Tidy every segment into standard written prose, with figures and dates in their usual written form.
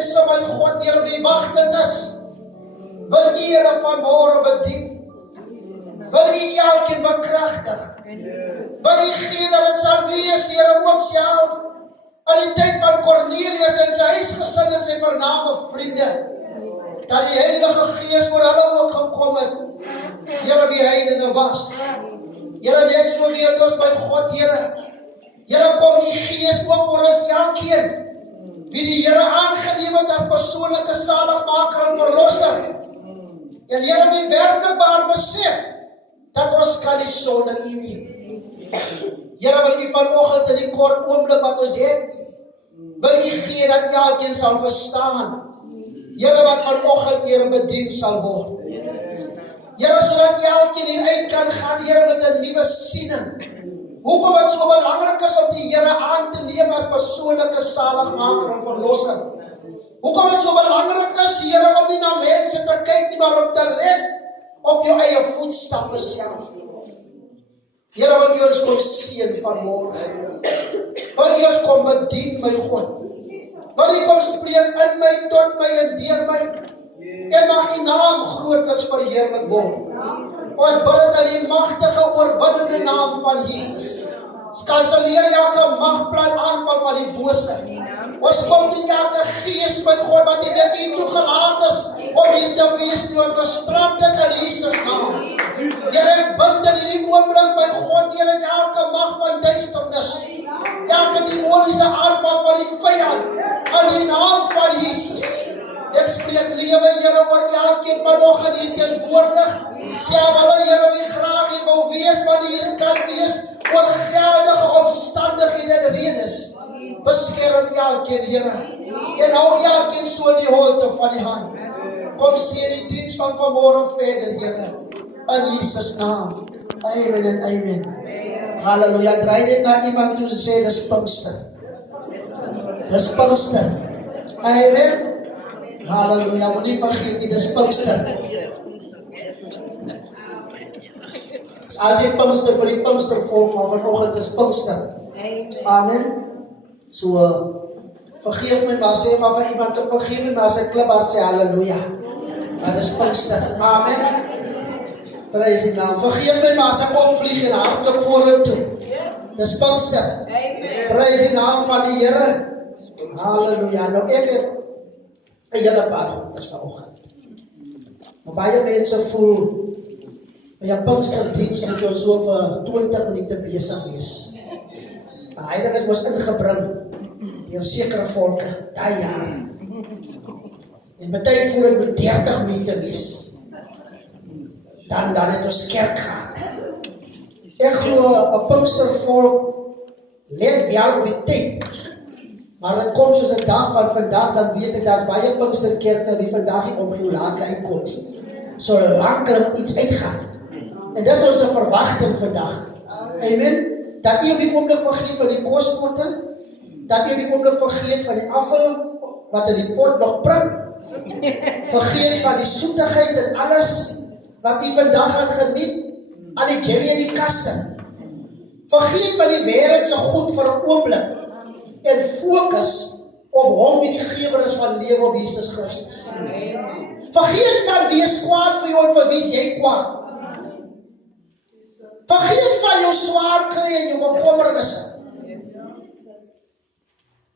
mense, my God, Here, wie wag dit is, wil U hulle vanmôre bedien. Wil U elkeen bekragtig. Wil U gee dat dit sal wees, Here, ook self, aan die tyd van Cornelius en sy huisgesin en sy vername vriende, dat die Heilige Gees oor hulle ook gekom het, Here, wie heidene was. Here, net so weet ons, my God, Here, kom U Gees ook oor ons elkeen, wie die Here aangeneem het as persoonlike saligmaker en verlosser. En Here, wie werklikbaar besef, dat ons kan nie sonder U nie. Here, wil U vanoggend in die kort oomblik wat ons het, wil U gee dat elkeen sal verstaan, Here, wat vanoggend Here bedien sal word. Here, sodat elkeen hieruit kan gaan, Here, met 'n nuwe siening. Hoekom het so belangrik is om die Here aan te neem as persoonlike saligmaker en verlosser? Hoekom het so belangrik is, Here, om nie na mense te kyk nie, maar om te let op jou eie voetstappe self. Here, wil U ons kom seën vanmôre. Wil U ons kom bedien, my God. Wil U kom spreek in my, tot my en deur my. En mag U naam grootliks verheerlik word. Ons bid dit in die magtige oorwinnende naam van Jesus. Skanselleer elke magplan aanval van die bose. Ons kom teen elke gees, my God, wat U net U toegelaat is om hier te wees, Lord, bestraf dit in Jesus naam. Here, ek bid in hierdie oomblik, my God, Here, elke mag van duisternis, elke demoniese aanval van die vyand, in die naam van Jesus. Ek spreek lewe, Here, oor elkeen vanoggend hier teenwoordig. Sê hulle, Here, wie graag hier wil wees, maar hier kan wees, oor geldige omstandighede en redes. Beskerm elkeen, Here. En hou elkeen so in die holte van die hand. Kom sien die diens van vanmôre verder, Here. In Jesus naam. Amen en amen. Halleluja. Draai net na iemand toe en sê, dis Pinkster. Dis Pinkster. Amen. Halleluja, moet nie vergeet nie, dis Pinkster. Dis altyd Pinkster vir die Pinkstervolk, maar vanoggend is Pinkster. Amen. So, vergeef my, maar sê maar vir iemand, vergeef my, maar as ek kliphard sê, halleluja. Maar dis Pinkster. Amen. Prys die naam. Vergeef my, maar as ek opvlieg en hardop vorentoe. Dis Pinkster. Prys die naam van die Here. Halleluja. Nou ek het 'n hele paar goeders vanoggend. Maar baie mense voel, by 'n Pinksterdiens moet jy so vir 20 minute besig wees. Maar hy het mos ingebring deur sekere volke, daai jare. En baie voel dit moet 30 minute wees. Dan het ons kerk gehad. Ek glo 'n Pinkstervolk let wel op die tyd. Maar dit kom soos 'n dag van vandag, dan weet ek, daar's baie Pinksterkerke wie vandag nie omgee hoe laat hulle uitkom nie. Solank hulle iets uitgaan. En dis ons verwagting vandag. Amen. Dat jy op die oomblik vergeet van die kospotte, dat jy op die oomblik vergeet van die afval wat in die pot nog prik, vergeet van die soetigheid en alles wat jy vandag gaan geniet, al die jelly in die kaste. Vergeet van die wêreldse goed vir 'n oomblik. En fokus op hom wie die gewer is van lewe, op Jesus Christus. Vergeet van wie is kwaad vir jou en vir wie is jy kwaad. Vergeet van jou swaar kry en jou bekommernisse.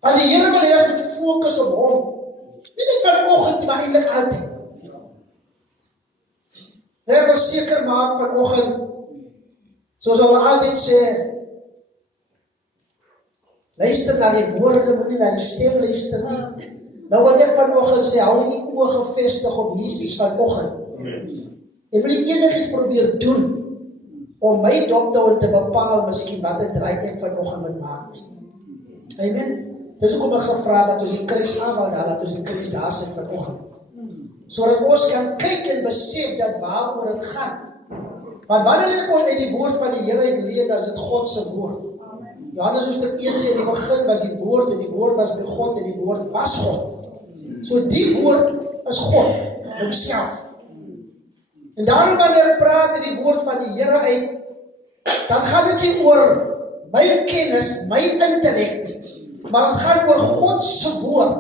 Want die Here wil hê ons moet fokus op hom. Nie net vanoggend, maar eintlik altyd. Ek wil seker maak vanoggend, soos hulle altyd sê, luister na die woorde, moenie na die stem luister nie. Nou wil ek vanoggend sê, hou die oë gefestig op Jesus vanoggend. En moenie enigiets probeer doen om my dop te hou en te bepaal miskien wat 'n draai ek vanoggend moet maak nie. Amen. Dis hoekom ek gevra dat ons die kruis aanhaal, dat ons die kruis daar sit vanoggend. Sodat ons kan kyk en besef dat waaroor dit gaan. Want wanneer ek uit die woord van die Here lees, dan is dit God se woord. Johannes hoofstuk 1 sê, in die begin was die woord, en die woord was by God, en die woord was God. So die woord is God, homself. En daarom wanneer ek praat in die woord van die Here uit, dan gaan dit nie oor my kennis, my intellek nie, maar het gaan oor God se woord,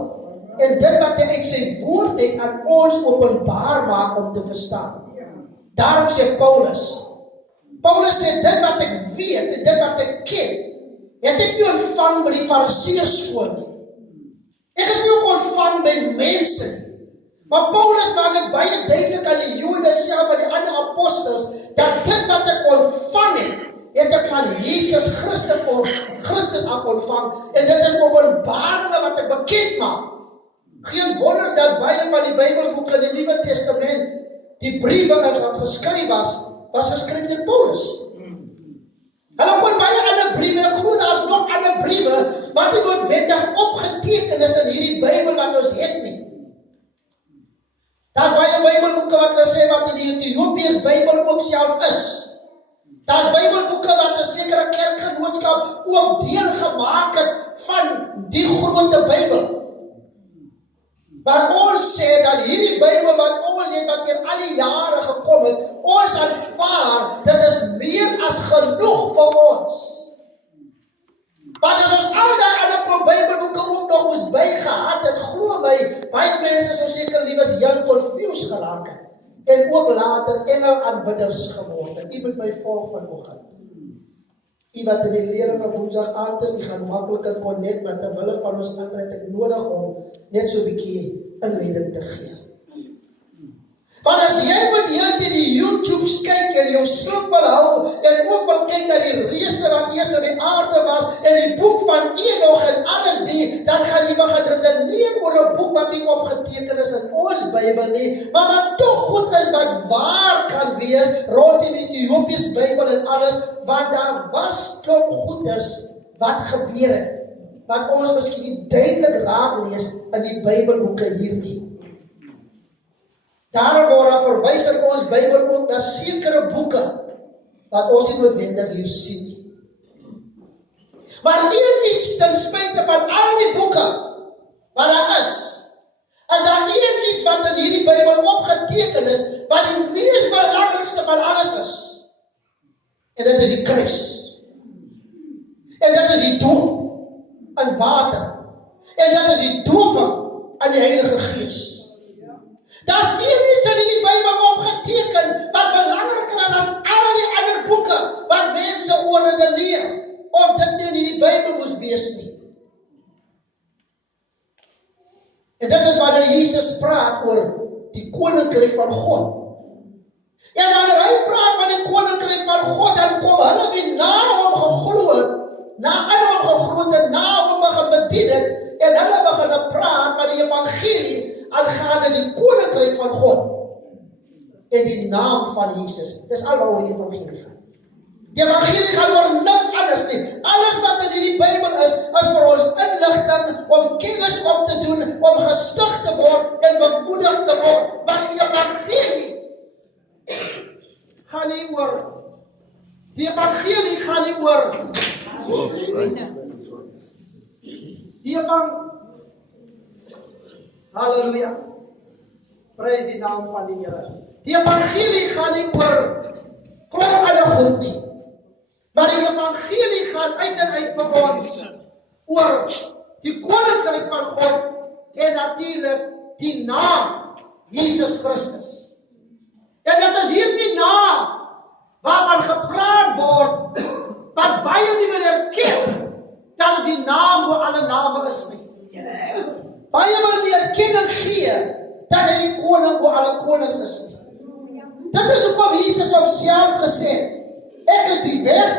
En dit wat hy uit sy woord het aan ons openbaar maak om te verstaan. Daarom sê Paulus sê dit wat ek weet en dit wat ek ken, het ek nie ontvang by die fariseërsskool nie. Ek het nie ook ontvang by mense nie. Maar Paulus maak dit baie duidelik aan die Jode en self aan die ander apostels, dat dit wat ek ontvang het ek van Jesus Christus af ontvang, en dit is openbaringe wat ek bekend maak. Geen wonder dat baie van die Bybelboeke in die Nuwe Testament, die briewe wat geskryf was geskryf deur Paulus. Hulle kon baie ander briewe, gewoon as nog ander briewe, wat nie noodwendig opgeteken is in hierdie Bybel wat ons het nie. Daar's baie Bybelboeke wat hulle sê wat in die Ethiopiërs Bybel ook self is. Daar's Bybelboeke wat 'n sekere kerkgenootskap ook deel gemaak het van die grote Bybel. Maar ons sê dat hierdie Bybel wat ons het, wat deur al die jare gekom het, ons aanvaar, dit is meer as genoeg vir ons. Want as ons al die ander Bybelboeke ook nog moes bygehad het, glo my, baie mense sou seker liewers heel confused geraak het, en ook later engelaanbidders geword het. U moet my volg vanoggend. U wat in die lering van Woensdag aand is, die gaan makliker connect, maar terwille van ons ander het ek nodig om net so 'n bietjie inleiding te gee. Want as jy met heel die YouTubes kyk en jou slip wil hou, en ook wil kyk na die reëse wat eers in die aarde was, en die boek van Enoch en alles die, dan gaan jy begin redeneer oor 'n boek wat nie opgeteken is in ons Bybel nie, maar wat tog goed is, wat waar kan wees, rondom die Ethiopiërs Bybel en alles, want daar was klomp goeders wat gebeur het, wat ons miskien nie duidelik raak lees in die Bybelboeke hierdie. Daarom word verwys in ons Bybel ook na sekere boeke, wat ons nie noodwendig hier sien nie. Maar een iets ten spyte van al die boeke, wat daar is daar een iets wat in hierdie Bybel opgeteken is, wat die mees belangrikste van alles is. En dit is die kruis. En dit is die doop in water. En dit is die dooping aan die Heilige Gees. Daar's iets in die Bybel opgeteken wat belangriker is as al die ander boeke wat mense oor redeneer, of dit nie in die Bybel moes wees nie. En dit is wanneer Jesus praat oor die koninkryk van God. En wanneer hy praat van die koninkryk van God, dan kom hulle wie na hom geglo het, na hom begin bedien het, en hulle begin praat van die evangelie aangaande die koninkryk van God en die naam van Jesus. Dis al oor die evangelie gaan. Die evangelie gaan oor niks anders nie. Alles wat in die Bybel is vir ons inligting, om kennis op te doen, om gestig te word en bemoedig te word. Maar die evangelie gaan nie oor. Die evangelie gaan nie oor. Die Halleluja. Prys die naam van die Here. Die evangelie gaan nie oor klomp ander goed nie. Maar die evangelie gaan uit vir ons oor die koninkryk van God en natuurlik die naam Jesus Christus. En dit is hierdie naam waarvan gepraat word, wat baie nie wil erken dat die naam oor alle name is nie. Baie wil nie erkenning gee dat hy die koning oor alle konings is nie. Dit is hoekom Jesus homself gesê het, ek is die weg,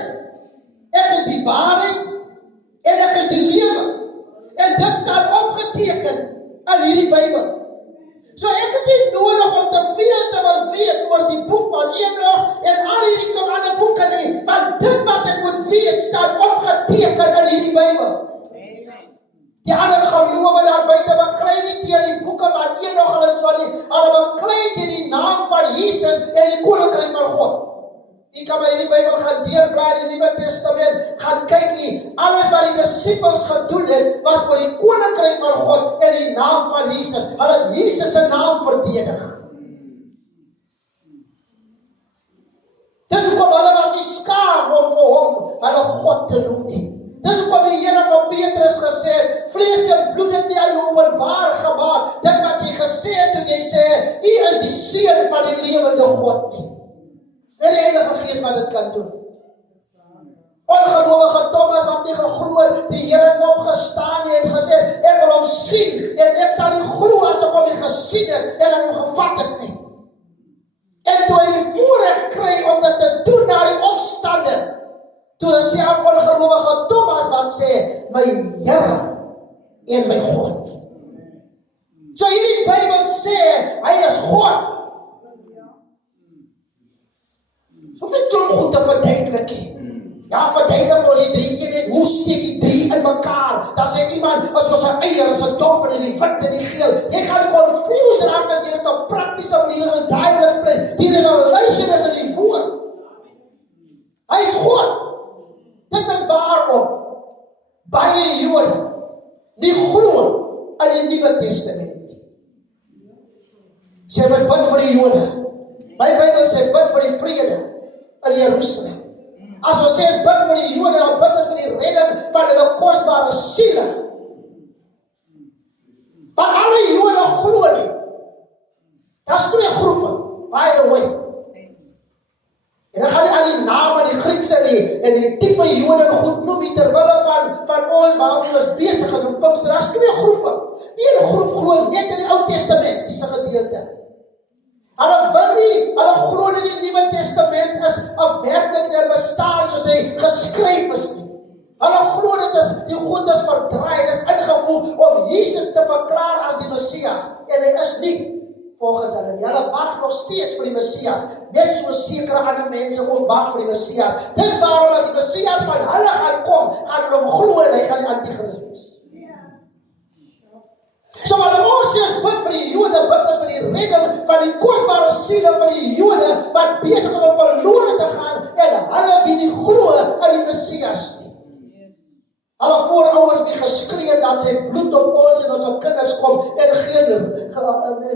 ek is die waarheid, en ek is die lewe. En dit staan opgeteken in hierdie Bybel. So ek het nie nodig om te veel te wil weet oor die boek van Enoch en al hierdie ander boeke nie, want dit wat ek moet weet staan opgeteken in hierdie Bybel. Die ander gelowe daar buite beklei nie teen die boeke van Enoch, hulle beklei teen die naam van Jesus en die koninkryk van God. Jy kan by hierdie Bybel gaan deurblaai in die Nuwe Testament, gaan kyk nie, alles wat die disippels gedoen het, was vir die koninkryk van God en die naam van Jesus. Hulle het Jesus se naam verdedig. Dis hoekom hulle was nie skaam om vir hom hulle God te noem nie. Dis hoekom die Here van Petrus gesê het, vlees en bloed het nie aan jou openbaar gemaak, dit wat jy gesê het toe jy sê, U is die Seun van die lewende God nie. Dis nie die Heilige Gees wat dit kan doen. Ongelowige Thomas wat nie geglo het, die Here het opgestaan en het gesê, ek wil hom sien, en ek sal nie glo as ek hom nie gesien het, en hom gevat het nie. En toe hy die voorreg kry om dit te doen na die opstanding, toe dan sê aan ongelowige Thomas wat sê, my Here en my God. So hierdie Bybel sê, hy is God. So vind klomp goed te verduidelik nie. Ja, verduidelik vir ons die drie eenheid, hoe steek die drie in mekaar? Dan sê iemand, as ons 'n eier, is 'n dop en die wit en die geel. Jy gaan die confuse raak as jy dit op praktiese manier so duidelik spreek. Die revelation is in die woord. Hy is God. Dit is waarom baie Jode nie glo in die Nuwe Testament. Sê wat bid vir die Jode. My Bybel sê bid vir die vrede in Jerusalem. As ons sê bid vir die Jode, dan bid ons vir die redding van hulle kosbare siele. Van alle Jode glo nie. Daar's twee groepe, by the way. En dan gaan nie al die name, die Griekse en die tipe Jode goed noem, terwille van ons, waarom ons besig is met Pinkster. Daar's twee groepe. Een groep glo net in die Ou Testamentiese gedeelte. Hulle glo in die Nuwe Testament is 'n werklike bestaan soos hy geskryf is nie. Hulle glo dit is die goed is verdraai, dis ingevoeg om Jesus te verklaar as die Messias. En hy is nie volgens hulle nie. Hulle wag nog steeds vir die Messias. Net so sekere ander mense ook wag vir die Messias. Dis waarom as die Messias van hulle gaan kom, gaan hulle hom glo en hy gaan die Antichrist wees. So wat ons sê is bid vir die Jode, bid ons vir die redding van die kosbare siele van die Jode wat besig is om verlore te gaan en hulle wie nie glo in die Messias nie. Hulle voorouers wie geskree het dat sy bloed op ons en ons kinders kom en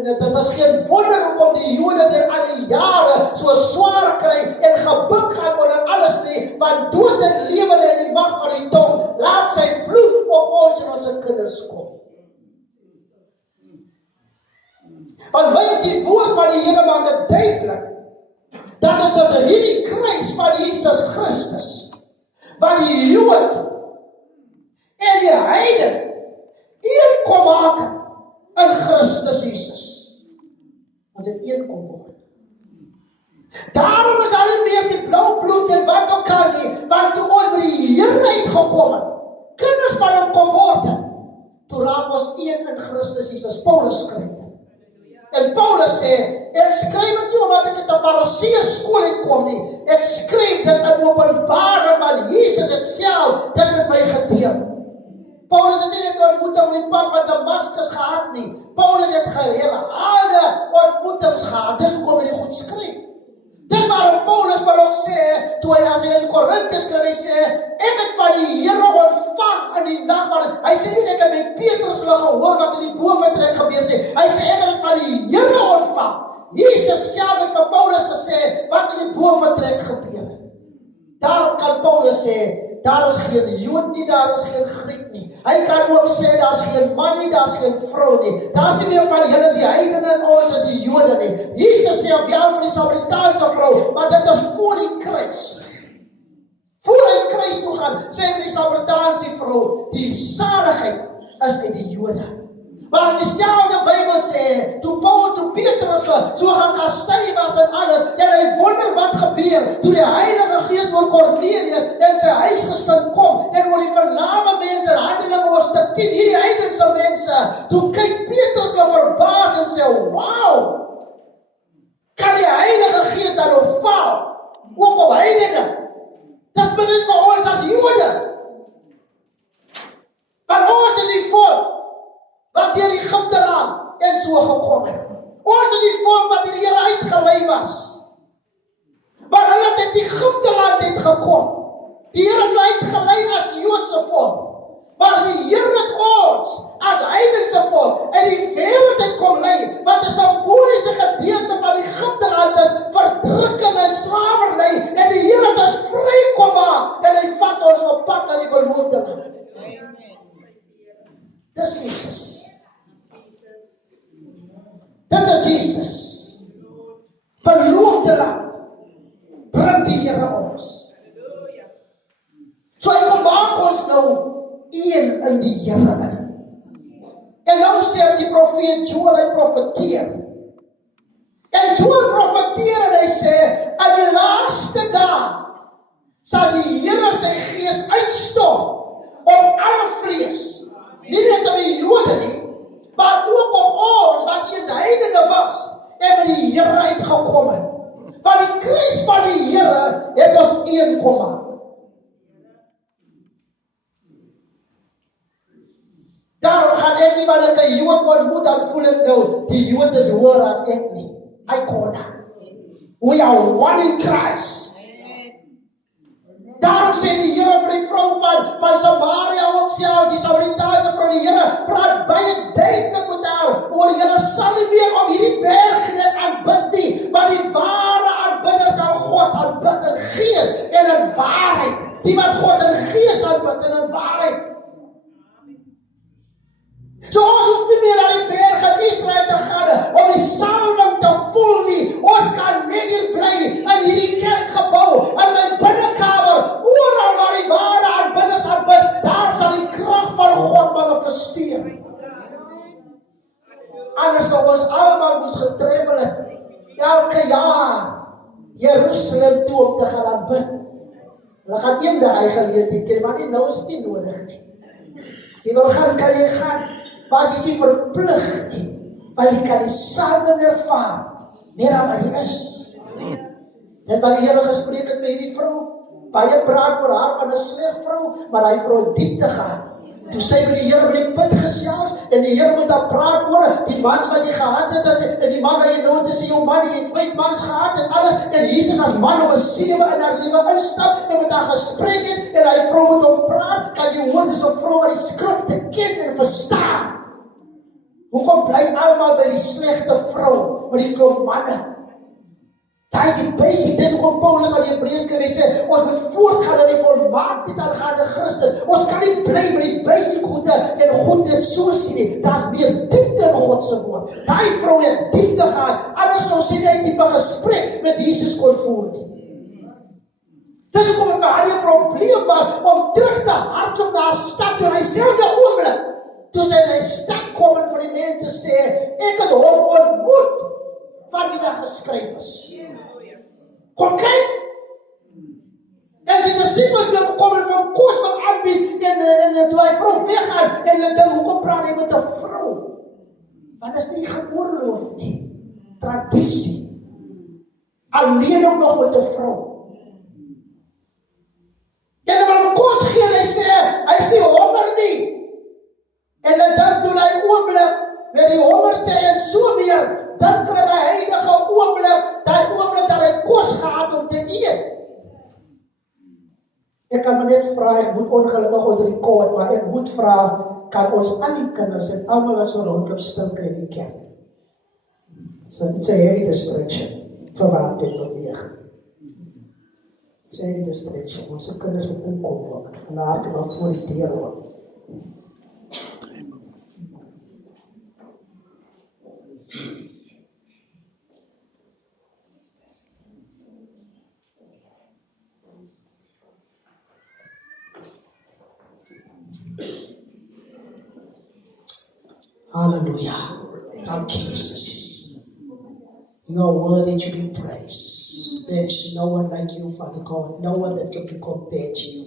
dit is geen wonder hoekom die Jode deur al die jare so swaar kry en gebuk gaan onder alles nie, want dood en lewe lê in die mag van die tong. Laat sy bloed op ons en ons kinders kom. Want weet die woord van die Here maak dit duidelik, dat is dus hierdie kruis van Jesus Christus, wat die Jood en die heiden een kom maak in Christus Jesus. Want dit een kom word. Daarom is al nie meer die blauw bloed en wat ook al nie, want toe ons by die Here uitgekom het, kinders van hom kom word het, toe raak ons een in Christus Jesus. Paulus skryf. En Paulus sê, ek skryf dit nie omdat ek uit 'n Fariseer skool uitkom nie. Ek skryf dit in openbaring van Jesus het self dit met my gedeel. Paulus het nie net 'n ontmoeting met die pad van Damaskus gehad nie. Paulus het herhaalde ontmoetings gehad. Dis hoekom hy dit goed skryf. Dis waarom Paulus vir ons sê, toe hy as hy in Korinthe skryf, hy sê, ek het van die Here ontvang in die nag, want hy sê nie ek het met Petrus hulle gehoor wat in die boventrek gebeur nie. Hy sê ek het van die Here ontvang. Jesus self het vir Paulus gesê wat in die boventrek gebeur. Daarom kan Paulus sê, daar is geen Jood nie, daar is geen Griek nie. Hy kan ook sê, daar is geen man nie, daar is geen vrou nie. Daar is nie meer van julle is die heidene en ons is die Jode nie. Jesus sê op jou vir die Samaritaanse vrou, maar dit is voor die kruis. Voor hy kruis toe gaan, sê vir die Samaritaanse vrou, die saligheid is in die Jode. Maar in dieselfde Bybel sê, toe Petrus so gaan kastei was en alles, en hy wonder wat gebeur, toe die Heilige Gees oor Cornelius en sy huisgesin kom, en oor die vername mense, Handelinge hoofstuk 10, hierdie heidense mense, toe kyk Petrus nou verbaas en sê, wauw, kan die Heilige Gees dan nou val, ook op heidene? Dis benut vir ons as Jode. Want ons is die volk, wat deur Egipte land en so gekom het. Ons is die volk wat deur die Here uitgelei was. Maar hulle het uit Egipte land uitgekom. Die Here het uitgelei as Joodse volk. Maar die Here het ons as heidense volk in die wêreld uit kom lei, wat 'n simboliese gedeelte van Egipte land is, verdrukking en slawerny, en die Here het ons vry kom maak, en hy vat ons op pad na die beloofde land. die profeet Joel, hy profeteer. En Joel profeteer en hy sê, aan die laaste dag sal die Here sy gees uitstort op alle vlees. Nie net op die Jode nie, maar ook op ons wat eens heidene was en met die Here uitgekom het. Van die kruis van die Here het ons een kom maak. Daarom gaan ek nie wanneer ek 'n Jood ontmoet, dan voel ek nou, die Jood is hoër as ek nie. I call that. We are one in Christ. Daarom sê die Here vir die vrou van Samaria ook self, die Samaritaanse vrou, die Here praat baie duidelik met haar, oor julle sal nie meer op hierdie berg net aanbid nie, maar die ware aanbidder sal God aanbid in gees en in waarheid. Die wat God in gees aanbid en in waarheid. So ons hoef nie meer aan die berg in Israel te gaan om die salwing te voel nie. Ons kan net hier bly in hierdie kerkgebou, in my binnekamer, oral waar die ware aanbidders aanbid, daar sal die krag van God manifesteer. Anders sal ons almal moes getravel het, elke jaar Jerusalem toe om te gaan aanbid. Hulle gaan eendag hy geleentheid kry, maar nou is dit nie nodig nie. As jy wil gaan, kan jy gaan. Maar jy is nie verplig nie, want jy kan die salwing ervaar, meer dan wat jy is. Dit wat die Here gespreek het vir hierdie vrou, baie praat oor haar van 'n sleg vrou, maar hy vrou diep te gaan. Toe sy met die Here by die put gesels, en die Here moet dan praat oor die mans wat jy gehad het, en die man wat jy nou te sê, jou man, jy het 5 mans gehad en alles, en Jesus as man om 'n 7 in haar lewe instap, en met haar gesprek het, en hy vrou moet hom praat, kan jy hoor, dis 'n vrou wat die skrifte ken en verstaan. Hoekom bly almal by die slegte vrou, met die klomp manne? Daar is die basic, dis hoekom Paulus aan die Hebreërs sê, ons moet voortgaan in die volmaaktheid aangaande Christus. Ons kan nie bly met die basic goede en goed net so sien nie. Daar is meer diepte in God se woord. Daai vrou het diepte gehad, anders sou sy nie 'n tipe gesprek met Jesus kon voer nie. Dis hoekom het vir haar 'n probleem was om terug te hardloop na haar stad in dieselfde oomblik. Toe sy in die stad kom en vir die mense sê, ek het hom ontmoet van wie daar geskryf is. Kom kyk! En sy disippels kom en van kos wat aanbied en toe hy vrou weggaan en hulle dink, hoekom praat hy met 'n vrou? Want is nie geoorloof nie. Tradisie. Alleen ook nog met 'n vrou. En hulle wil hom kos gee en hy sê honger nie. En dan doen hy oomblik met die hongerte en so meer, dan kry hy heilige oomblik, die oomblik dat hy kos gehad om te eet. Ek kan maar net vra, ek moet ongelukkig ons rekord, maar ek moet vra, kan ons al die kinders en almal wat so rondloop stil kry in die kerk? So it's a heavy distraction, vir wat dit beweeg. It's a heavy distraction, ons kinders moet inkom ook, en daar kan maar voor die deur ook. Hallelujah. Thank you, Jesus. You are worthy to be praised. There is no one like you, Father God. No one that can be compared to you.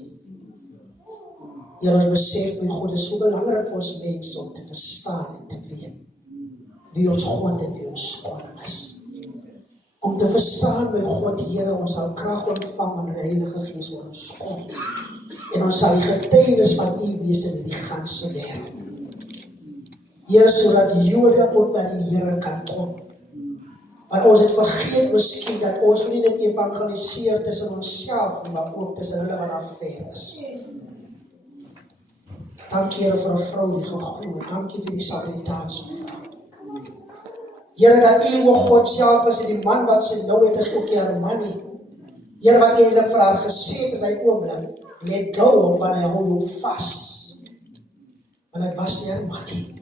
Here, ons besef, my God, is so belangrik vir ons mense om te verstaan en te weet wie ons God en wie ons koning is. Om te verstaan, my God, Here, ons sal krag ontvang van die Heilige Gees oor ons kom. En ons sal die getuienis van U wees in die ganse wêreld. Here, sodat die Jode ook na die Here kan kom. Want ons het vergeet miskien dat ons nie net evangeliseer tussen onsself nie, maar ook tussen hulle wat daar ver is. Dankie Here vir 'n vrou die geglo. Dankie vir die Samaritaanse vrou. Here, dat U o God self is en die man wat sy nou het is ook haar man nie. Here, wat U eintlik vir haar gesê het is hy oomblik, let go, want hy hou jou vas. Want dit was nie haar man nie.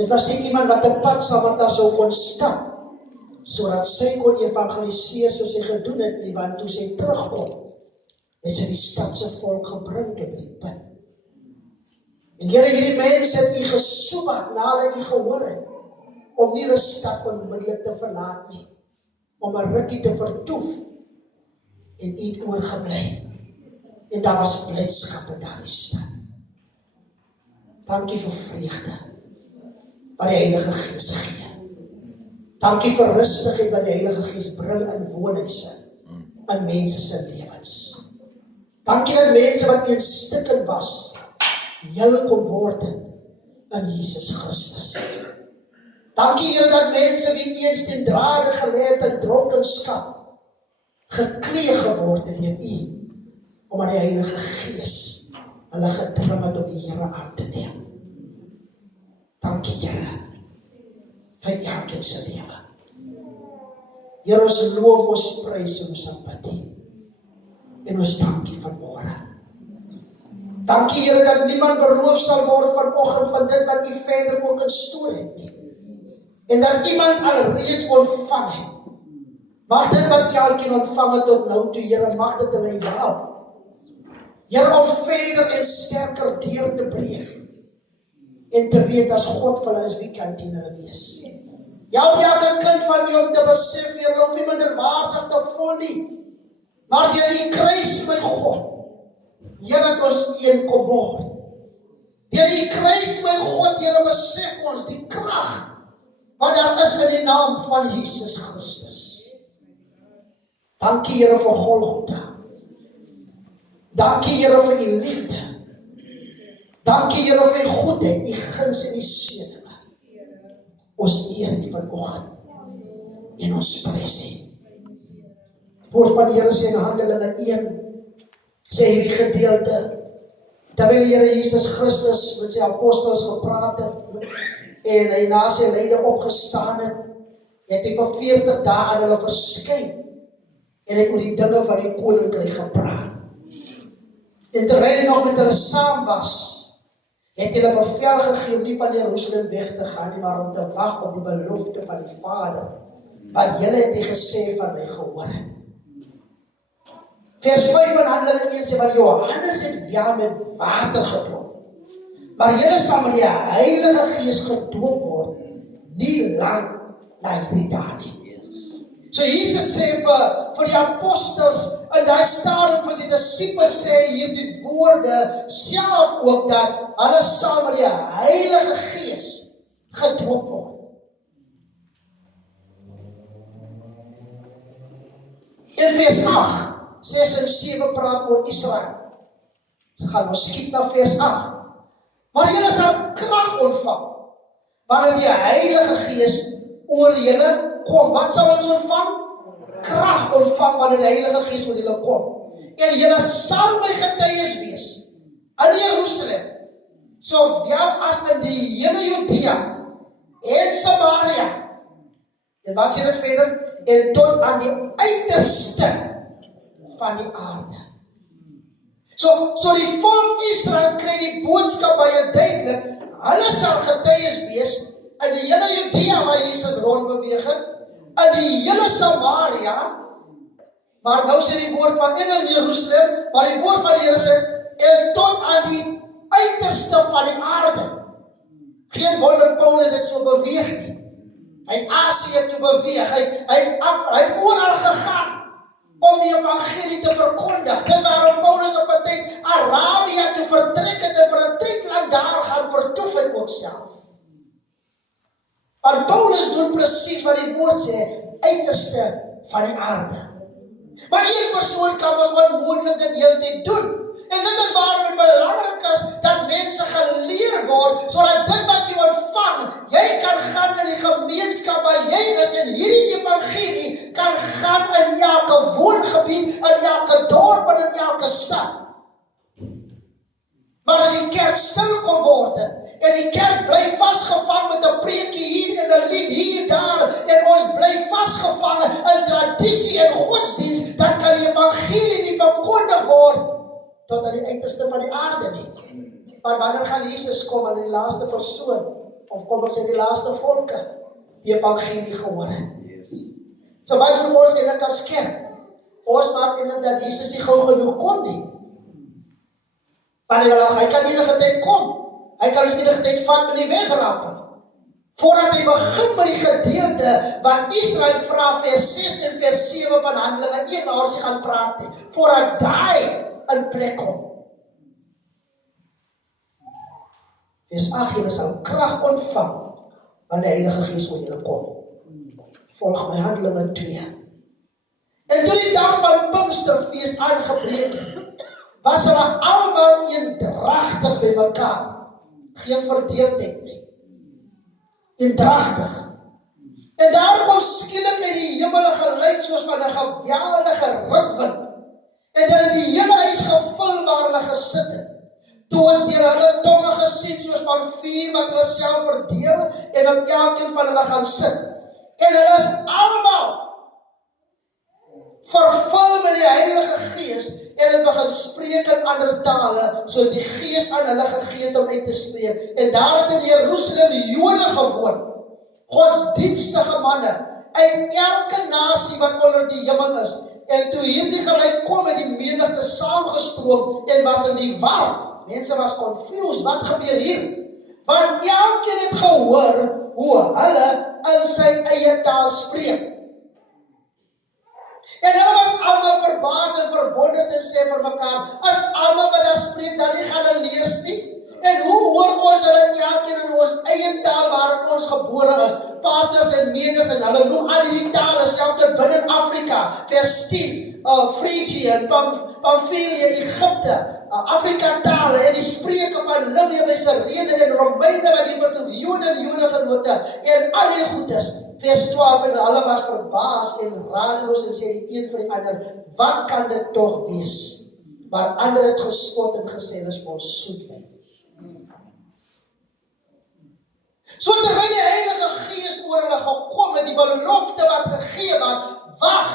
Dit was nie iemand wat 'n pad saam met haar sou kon stap, sodat sy kon evangeliseer soos sy gedoen het nie, want toe sy terugkom, het sy die stadse volk gebring op die pad. En Here, hierdie mense het U gesoek na hulle U gehoor het, om nie hulle stad onmiddellik te verlaat nie, om 'n rukkie te vertoef, en U het oorgebly. En daar was blydskap in daardie stad. Dankie vir vreugde, wat die Heilige Gees gee. Dankie vir rustigheid, wat die Heilige Gees bring in woonhuise, in mense se lewens. Dankie dat mense wat eensstukkend was, heel kon word in Jesus Christus. Dankie Here dat mense wie eens ten drade gelê het in dronkenskap, geklee geword het deur U, omdat die Heilige Gees hulle gedring het om die Here aan te neem. Dankie Here vir elkeen se lewe. Here, ons loof, ons prys en ons aanbid. En ons dankie vanmôre. Dankie Here dat niemand beroof sal word vanoggend van dit wat U verder ook instoor het nie. En dat iemand alreeds ontvang het. Mag dit wat elkeen ontvang het tot nou toe, Here, mag dit hulle help. Here, om verder en sterker deur te breek. En te weet as God vir hulle is, wie kan teen hulle wees? Help elke kind van U om te besef, Here, hulle hoef nie minderwaardig te voel nie. Maar deur U kruis, my God, Here, het ons een kom word. Deur U kruis, my God, Here, besef ons die krag wat daar is in die naam van Jesus Christus. Dankie Here vir Golgotha. Dankie Here vir U liefde. Dankie Here vir U goedheid, U guns en U seëninge. Ons eer U vanoggend en ons prys U. Woord van die Here sê in Handelinge 1, sê hierdie gedeelte, terwyl die Here Jesus Christus met sy apostels gepraat het, en hy na sy lyde opgestaan het hy vir 40 dae aan hulle verskyn, en hy oor die dinge van die koninkryk gepraat. En terwyl hy nog met hulle saam was, het hulle bevel gegee om nie van Jerusalem weg te gaan nie, maar om te wag op die belofte van die Vader, wat julle het nie gesê van my gehoor het. Vers 5 van Handelinge 1 sê, want Johannes het wel met water gedoop, maar julle sal met die Heilige Gees gedoop word, nie lang na hierdie dae nie. So Jesus sê vir die apostels in daai stadium vir sy disippels sê hierdie woorde self ook dat hulle saam met die Heilige Gees gedoop word. In vers 8, 6 en 7 praat oor Israel. Gaan ons skiep na vers 8. Maar julle sal krag ontvang wanneer die Heilige Gees oor julle kom. Wat sal ons ontvang? Krag ontvang wanneer die Heilige Gees oor julle kom. En julle sal my getuies wees in Jerusalem, sowel as in die hele Judea en Samaria. En wat sê dit verder? En tot aan die uiterste van die aarde. So die volk Israel kry die boodskap baie duidelik. Hulle sal getuies wees in die hele Judea waar Jesus rondbeweeg het, in die hele Samaria, maar nou sê die woord van in Jerusalem, maar die woord van die Here sê, en tot aan die uiterste van die aarde. Geen wonder Paulus het so beweeg nie. Hy het Asië toe beweeg, hy het oral gegaan om die evangelie te verkondig. Dis waarom Paulus op 'n tyd Arabië toe vertrek het en vir 'n tyd lang daar gaan vertoef het ook self. Want Paulus doen presies wat die woord sê, uiterste van die aarde. Maar een persoon kan ons onmoontlik dit heeltyd doen. En dit is waarom het belangrik is dat mense geleer word, sodat dit wat jy ontvang, jy kan gaan in die gemeenskap waar jy is, en hierdie evangelie kan gaan in elke woongebied, in elke dorp en in elke stad. Maar as die kerk stil kon word, en die kerk bly vasgevang met 'n preekie hier en 'n lied hier daar, en ons bly vasgevang in tradisie en godsdienst, dan kan die evangelie nie verkondig word tot aan die uiterste van die aarde nie. Maar wanneer gaan Jesus kom aan die laaste persoon, of kom ons in die laaste volke, die evangelie gehoor het? So wat doen ons eintlik as kerk? Ons maak eintlik dat Jesus nie gou genoeg kom nie. Want hy kan enige tyd kom. Hy kan ons enige tyd vat met die wegrape. Voordat hy begin met die gedeelte wat Israel vra vers 6 en vers 7 van Handelinge 1 waar sy gaan praat nie, voordat daai in plek kom. Vers 8, julle sal krag ontvang wanneer die Heilige Gees oor julle kom. Volg my Handelinge 2. En toe die dag van Pinksterfees aangebreek het, was hulle almal eendragtig by mekaar. Geen verdeeldheid nie. Eendragtig. En daar kom skielik uit die hemel geluid soos van 'n geweldige rukwind. En dit het die hele huis gevul waar hulle gesit het. Toe is deur hulle tonge gesien soos van vuur wat hulle self verdeel en op elkeen van hulle gaan sit. En hulle is almal vervul met die Heilige Gees en het begin spreek in ander tale, soos die Gees aan hulle gegee het om uit te spreek. En daar het in Jerusalem Jode gewoon, godsdienstige manne, uit elke nasie wat onder die hemel is. En toe hierdie geluid kom, het die menigte saamgestroom en was in die war. Mense was confused, wat gebeur hier? Want elkeen het gehoor hoe hulle in sy eie taal spreek. En hulle was almal verbaas en verwonderd en sê vir mekaar, as almal wat daar spreek, dan nie Galileërs nie. En hoe hoor ons hulle elkeen in ons eie taal waarin ons gebore is, Paters en Medes en hulle noem al die tale, selfs binne Afrika, vers 10, Frigië, Pamfilië, Egypte, Afrika tale en die spreuke van Libië by Cyrene en Romeine wat die wat Jode en Jode genoot en al die goedes. Vers 12 en hulle was verbaas en radeloos en sê die een vir die ander, wat kan dit tog wees? Maar ander het gespot en gesê, dis vol soetwyn. So terwyl die Heilige Gees oor hulle gekom het, die belofte wat gegee was, wag.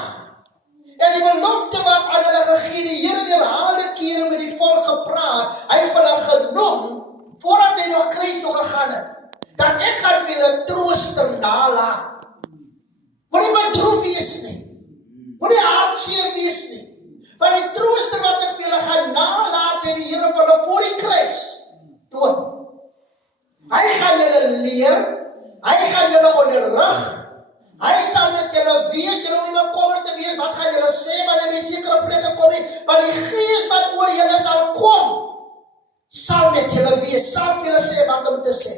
En die belofte was aan hulle gegee, die Here het herhaalde kere met die volk gepraat, hy het vir hulle genoem, voordat hy nog kruis toe gegaan het, dat ek gaan vir julle trooster nalaat. Moenie bedroef wees nie, moenie hartseer wees nie, want die trooster wat ek vir julle gaan nalaat, sê die Here vir hulle voor die kruis toe. Hy gaan julle leer, hy gaan julle onderrig, hy sal met julle wees, julle moet nie bekommerd te wees, wat gaan julle sê, wanneer jy sekere plekke kom nie, want die Gees wat oor julle sal kom, sal met julle wees, sal vir julle sê wat om te sê.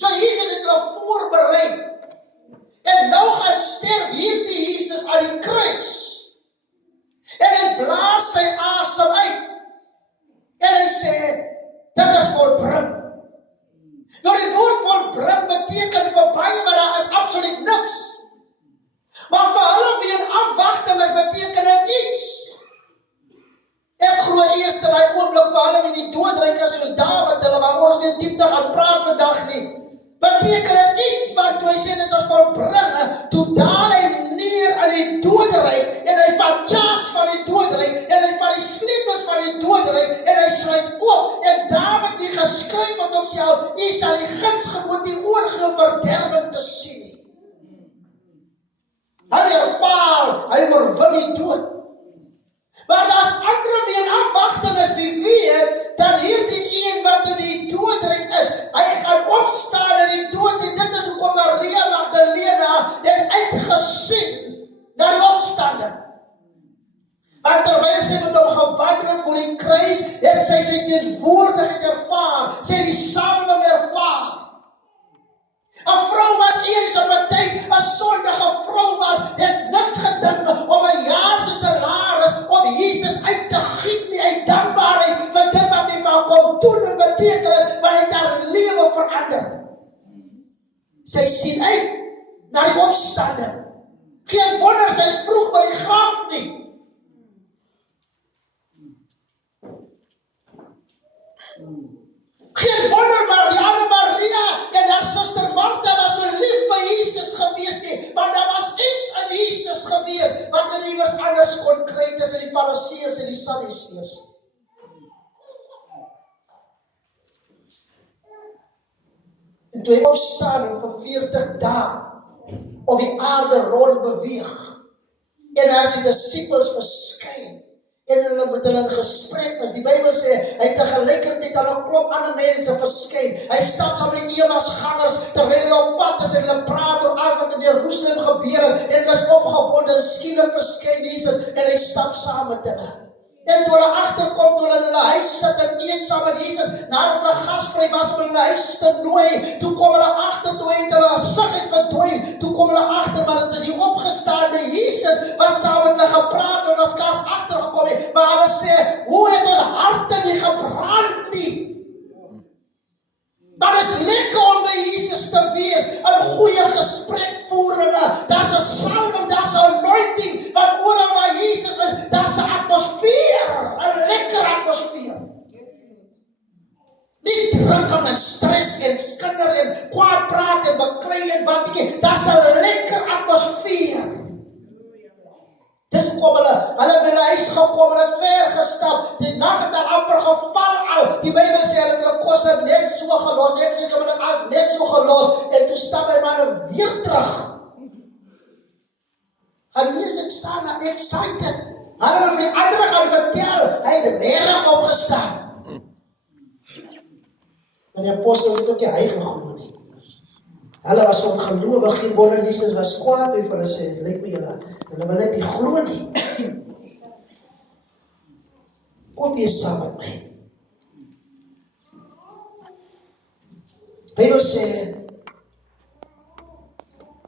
So Jesus het hulle voorberei, en nou gaan sterf hierdie Jesus aan die kruis, en hy blaas sy asem uit, en hy sê, dit is volbring. Nou die woord volbring beteken verby, maar daar is absoluut niks. Maar vir hulle wie in afwagting is, beteken dit iets. Ek glo eers dat hy oomblik vir hulle wie die doodryk is, soos Dawid, hulle waar ons in diepte gaan praat vandag nie, beteken dit iets, want toe hy sê dit ons volbring, toe daal hy neer aan die doderyk, en hy vat charge van die doderyk, en hy vat die sleutels van die doderyk, en hy sluit oop, en Dawid die geskryf van homself, hy sal die guns gewoon die oorige verderwing te sien. Hy ervaar, hy oorwin die dood. Maar daar's ander wie in afwagting is, wie weet, dat hierdie een wat in die doodryk is, hy gaan opstaan in die dood, en dit is hoekom Maria Magdalena het uitgesien na die opstanding. Want terwyl sy met hom gewandel het voor die kruis, het sy sy teenwoordigheid ervaar, sy het die salwing ervaar. 'n vrou wat eens op 'n tyd 'n sondige vrou was, het niks gedink om 'n jaar se salaris om Jesus uit te giet nie, uit dankbaarheid vir dit wat hy van kom doen en beteken, want hy het haar lewe verander. Sy sien uit na die opstanding. Geen wonder sy is vroeg by die graf nie. Geen wonder maar die arme Maria en haar suster Martha was so lief vir Jesus gewees nie, want daar was iets in Jesus gewees wat hulle iewers anders kon kry tussen die Fariseërs en die Sadduseërs. En toe hy opstaan en vir 40 dae op die aarde rond beweeg, en as die disippels verskyn, en hulle met hulle in gesprek is. Die Bybel sê, hy het tegelijkertijd aan 'n klomp ander mense verskyn. Hy stap saam met die Emmausgangers, terwyl hulle op pad is en hulle praat oor alles wat in Jerusalem gebeur het, en hulle is opgewonde en skielik verskyn Jesus en hy stap saam met hulle. En toe hulle agterkom, toe hulle in hulle huis sit en eet saam met Jesus, nadat hulle gasvry was om in hulle huis te nooi, toe kom hulle agter, toe het hulle gesig het verdwyn, toe kom hulle agter, maar dit is die opgestaande Jesus, wat saam met hulle gepraat en ons kaars agtergekom het, maar hulle sê, hoe het ons harte nie gebrand nie? Maar het is lekker om by Jesus te wees, 'n goeie gesprekvoeringe, daar's 'n salwing, daar's 'n anointing, want oral waar Jesus is, daar's 'n atmosfeer, 'n lekker atmosfeer. Nie drukking en stres en skinder en kwaad praat en beklei en wat nie, daar's 'n lekker atmosfeer. Dis kom hulle by hulle huis gekom, hulle het ver gestap, die nag het al amper geval al, die Bybel sê, hulle het hulle kosse net so gelos, ek sê, hulle het alles net so gelos, en toe stap hy maar weer terug. Gaan lees, ek staan nou excited, hulle wil vir die ander gaan vertel, hy het regtig opgestaan. En die apostel het ook nie hy geglo nie. Hulle was ongelowig, geen wonder Jesus was kwaad, toe vir hulle sê, lyk my hulle wil net nie glo nie. Kom jy saam met my. Bybel sê,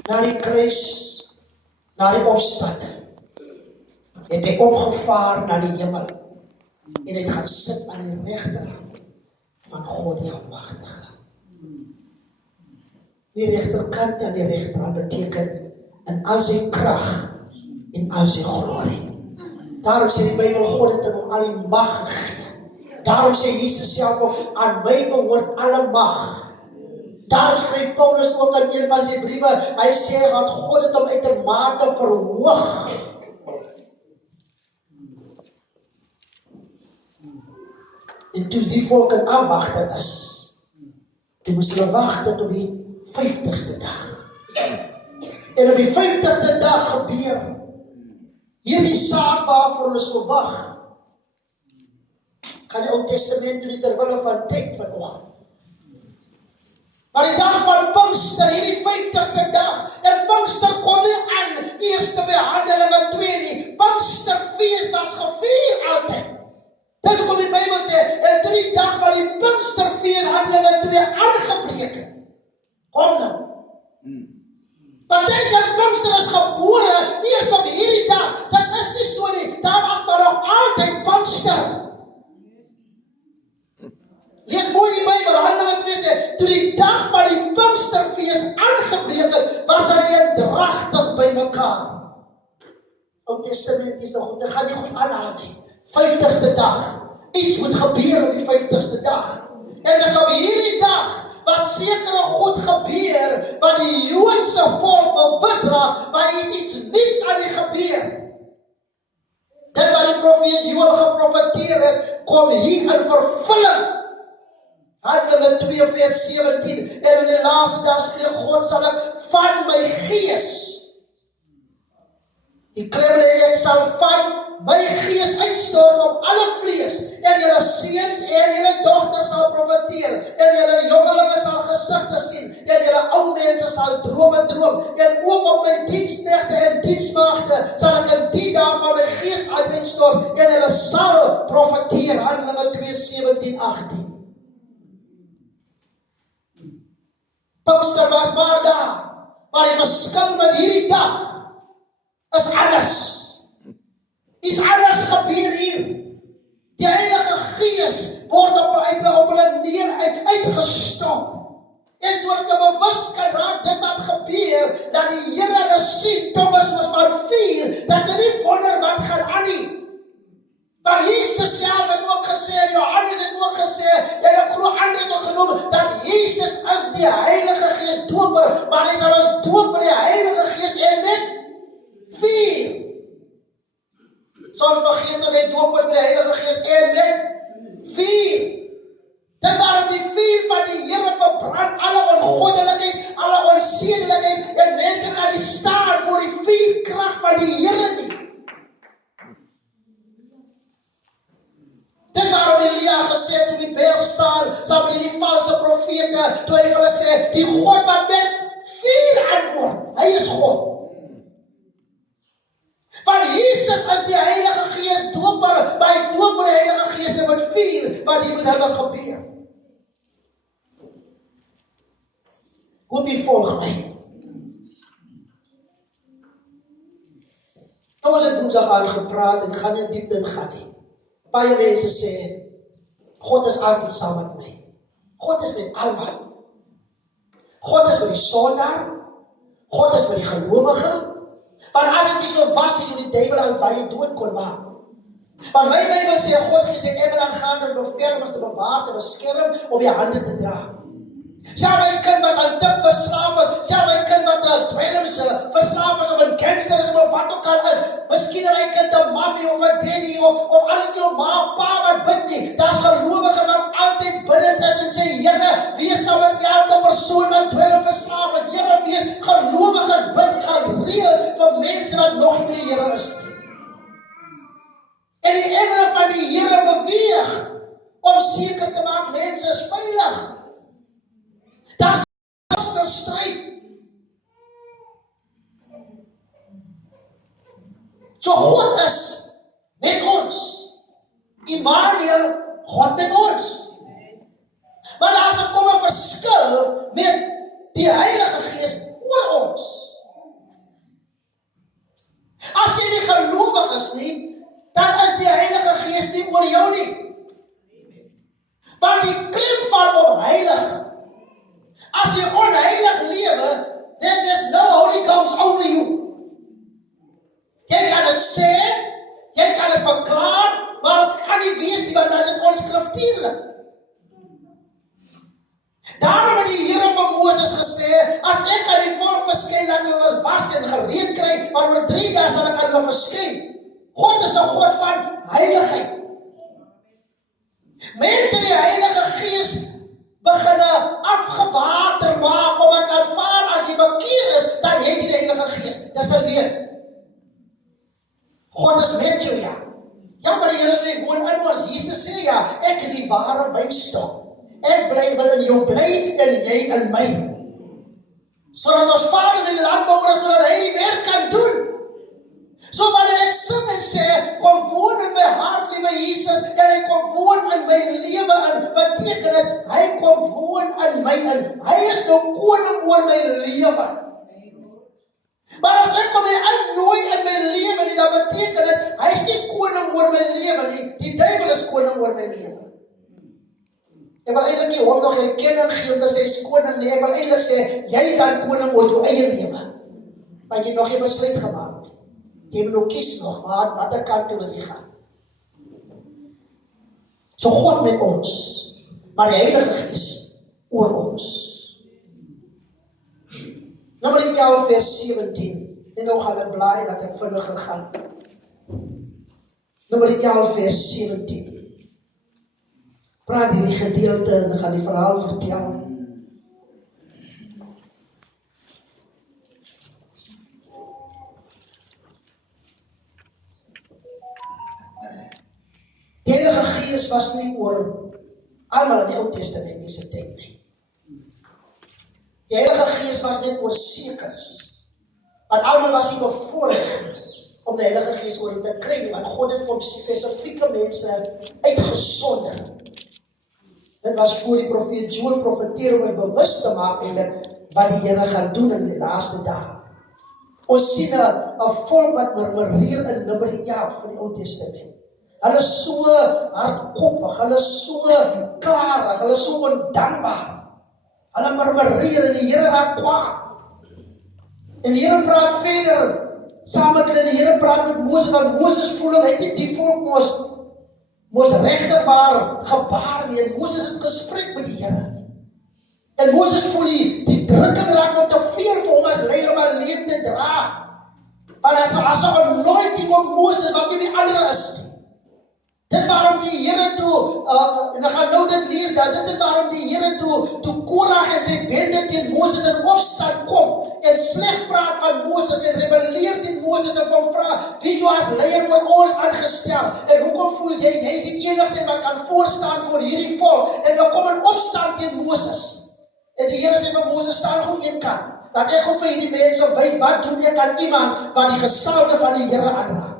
na die kruis, na die opstanding, het hy opgevaar na die hemel, en het gaan sit aan die regterhand van God die Almagtige. Die regterkant aan die regterhand beteken in al sy krag en al sy glorie. Daarom sê die Bybel, God het hom al die mag gegee. Daarom sê Jesus self ook, aan my behoort alle mag. Daarom skryf Paulus ook in een van sy briewe, hy sê dat God het hom uitermate verhoog. En toe die volk in afwagting is, toe moes hulle wag tot op die 50ste dag. En op die 50ste dag gebeur hierdie saak waarvoor hulle so wag. Gaan die Ou Testament doen terwille van tyd vanoggend. Maar die dag van Pinkster, hierdie 50ste dag, en Pinkster kom nie aan eerste by Handelinge 2 nie. Pinksterfees was gevier altyd. Dis hoekom die Bybel sê, en toe die dag van die Pinksterfees Handelinge 2 aangebreek het. Kom nou. Party dat Pinkster is gebore, eers op hierdie dag, dit is nie so nie, daar was maar nog altyd Pinkster. Lees mooi die Bybel, Handelinge 2 sê, toe die dag van die Pinksterfees aangebreek het, was hulle eendragtig by mekaar. Ou Testament is goed, dit gaan nie goed aanhaal nie. 50ste dag, iets moet gebeur op die 50ste dag. En dis op hierdie dag, wat sekere goed gebeur, wat die Joodse volk bewus raak, maar hier is iets niets aan die gebeur. Dit wat die profeet Joël geprofeteer het, kom hier in vervulling. Handelinge 2 vers 17, en in die laaste dag spreek God, sal ek van my gees, die klem lê, ek sal van my gees uitstort op alle vlees, en julle seuns en julle dogters sal profeteer, en julle jongelinge sal gesigte sien, en julle ou mense sal drome droom, en ook op my diensknegte en diensmaagde sal ek in die dag van my gees uitstort, en julle sal profeteer. Handelinge 2, 17, 18. Pinkster was maar daar, maar die verskil met hierdie dag is anders. Iets anders gebeur hier. Die Heilige Gees word op hulle neer uitgestop. En so dat jy bewus kan raak dit wat gebeur, dat die Here hulle sien, Thomas was maar 4, dat jy nie wonder wat gaan aan nie. Maar Jesus self het ook gesê, en Johannes het ook gesê, en ek glo ander het ook genoem, dat Jesus is die Heilige Gees doper, maar hy sal ons doop met die Heilige Gees en met vuur. Soms vergeet ons hy doop ons met die Heilige Gees en met vuur. Dit waarom die vuur van die Here verbrand alle ongoddelikheid, alle onsedelikheid, en mense kan nie staan voor die vuurkrag van die Here nie. daarom Elia gesê toe die berg staan, saam met die valse profete, toe hy vir hulle sê, die God wat met vuur antwoord, hy is God. Want Jesus is die Heilige Gees doper, maar hy doop met die Heilige Gees en met vuur, wat hier met hulle gebeur. Kom jy volg my. Nou ons het woensdag aan gepraat en gaan in diepte in gaan nie. Baie mense sê, God is altyd saam met my. God is met almal. God is met die sondaar. God is met die gelowige. Want as dit nie so was, is hoe die duiwel aan baie dood kon maak. Want my Bybel sê, God gee sy engele aangaande bevel om ons te bewaar, te beskerm, om die hande te dra. Self my kind wat aan tip verslaaf is, self my kind wat aan dwelms verslaaf is, of een gangster is, of wat ook al is, miskien hy kind een mammy of een daddy, of al die jou ma of pa wat bid nie, daar is gelowige wat altyd biddend is en sê, Here, wees saam met elke persoon wat dwelm verslaaf is, Here, wees gelowige bid, gereeld vir mense wat nog nie die Here is. En die engele van die Here beweeg, om seker te maak, mense is veilig. Dat is de strijd. So God is met ons. Immanuel, God met ons. Maar daar is een verskil met die Heilige Gees oor ons. As jy nie gelowig is nie, dan is die Heilige Gees nie oor jou nie. Want die klem val op heilig. As jy onheilig lewe, then there's no Holy Ghost over you. Jy kan het sê, jy kan het verklaar, maar het kan nie wees nie, want dat is onskriftuurlik. Daarom het die Here van Moses gesê, as ek aan die volk verskyn, dat hulle was en gereed kry, maar oor 3 dae sal ek aan hulle verskyn. God is 'n God van heiligheid. Mense die Heilige Gees begin afgewater maak, om ek aanvaar as jy bekeer is, dan het jy die Heilige Gees. Dis alleen. God is met jou, ja. Ja, maar die Here sê, woon in ons. Jesus sê, ja, ek is die ware wynstok. Ek wil in jou bly, en jy in my. Sodat ons Vader in die landbouwer is, sodat hy die werk kan doen. So wanneer ek sing en sê, kom woon in my hart, liewe Jesus, en hy kom woon in my lewe, en beteken dit, hy kom woon in my, en hy is nou koning oor my lewe. Maar as ek kom hy uitnooi in my lewe nie, dan beteken dit, hy is nie koning oor my lewe nie, die duiwel is koning oor my lewe. Ek wil eintlik nie hom nog erkenning gee, omdat hy is koning nie, ek wil eintlik sê, jy is dan koning oor jou eie lewe, want jy nog geen besluit gemaak. Jy moet nou kies nog, wat kant toe wil jy gaan. So God met ons, maar die Heilige Gees oor ons. Nummer 11 vers 17, en nou gaan ek blaai dat ek vinniger gaan. Nummer 11 vers 17. Praat hierdie gedeelte en gaan die verhaal vertel. Die Heilige Gees was nie oor almal in die Ou Testamentiese tyd nie. Die Heilige Gees was net oor sekeres. Want almal was nie bevoorreg om die Heilige Gees oor te kry, want God het vir spesifieke mense uitgesonder. Dit was voor die profeet Joël profeteer om bewus te maak en wat die Here gaan doen in die laaste dae. Ons sien 'n volk wat murmureer in Numeri 11 van die Ou Testament. Hulle is so hardkoppig, hulle is so klaar, hulle is so ondankbaar. Hulle murmureer en die Here raak kwaad. En die Here praat verder, saam met hulle, die Here praat met Moses, want Moses voel hy het nie die volk mos regtebaar gebaar nie, en Moses het gesprek met die Here. En Moses voel die drukking raak wat te veel vir hom as leier om alleen te dra. Want as 'n anointing op Moses, wat nie die ander is. Dis waarom die Here toe, en ek gaan nou dit lees, dit is waarom die Here toe Korach en sy bende teen Moses in opstand kom, en sleg praat van Moses, en rebelleer teen Moses, en van vra, wie jy as leier oor ons aangestel, en hoekom voel jy is die enigste wat kan voorstaan voor hierdie volk, en hulle kom in opstand teen Moses, en die Here sê vir Moses, staan goed een kant, dat ek vir hierdie mense wys, wat doen ek aan iemand, wat die gesalde van die Here aanraak.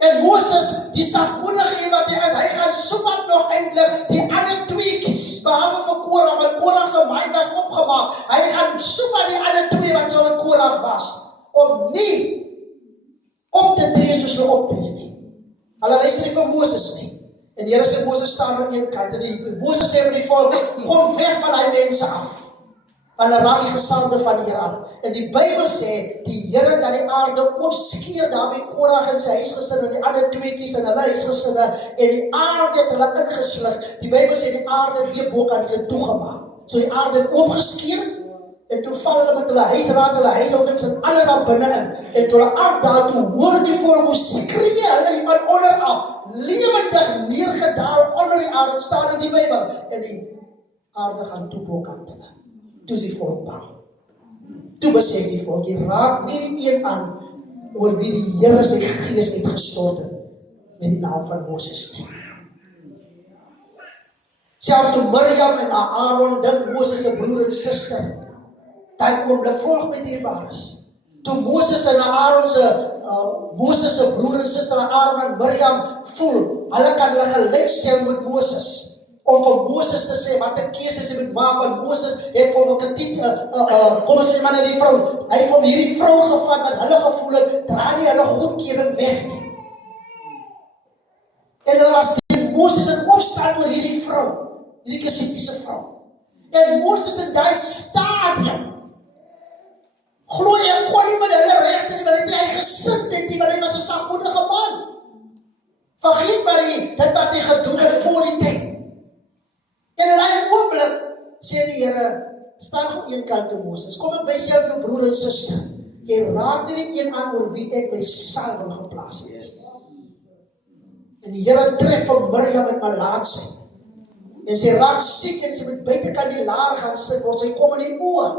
En Moses, die sagmoedige een wat hy is, hy gaan soemat nog eintlik die ander tweekies, behalwe vir Korach, want Korach se mind was opgemaak. Hy gaan soemat die ander twee wat so met Korach was, om nie op te tree soos hulle optree nie. Hulle luister nie vir Moses nie. En die Here sê Moses staan aan een kant, en Moses sê vir die volk, kom weg van die mense af. En dan raak die gesalde van die Here af. En die Bybel sê, die Here dat die aarde opskeer daar by Korach en sy huisgesin en die ander tweekies en hulle huisgesinne en die aarde het hulle ingesluk. Die Bybel sê die aarde weer bokant hulle toegemaak. So die aarde het opgeskeer en toe val hulle met hulle huisraad, hulle huishoudings en alles daar binne-in. En toe hulle afdaal, toe hoor die volk hoe skree hulle van onder af, lewendig neergedaal onder die aarde, staan in die Bybel. En die aarde gaan toe bokant hulle. Toe is die volk bang. Toe besef die volk, jy raak nie die een aan oor wie die Here sy gees uitgestort het met die naam van Moses nie. Selfs toe Miriam en Aaron, dit Moses se broer en suster, daai oomblik volg met dierbaar is. Toe Moses en Aaron Moses se broer en suster Aaron en Miriam voel, hulle kan hulle gelykstel met Moses. Om vir Moses te sê, wat 'n keuse hy moet maak, want Moses het vir kom ons sê maar net die vrou, hy het vir hierdie vrou gevat, wat hulle gevoel het, dra nie hulle goedkeuring weg nie. En hulle was Moses in opstand oor hierdie vrou, hierdie Kisitiese vrou. En Moses in die stadium, glo jy kon nie met hulle regte nie, want hy het nie gesit het nie, want hy was 'n sagmoedige man. Vergeet maar dit wat hy gedoen het voor die tyd. En in die oomblik sê die Here, staan gou een kant te Moses, kom ek wys jou broer en suster, jy raak nie die een aan oor wie ek my salwing geplaas het. En die Here tref vir Miriam met malaatsheid, en sy raak siek, en sy moet buitekant die laar gaan sit, want sy kom in die oë,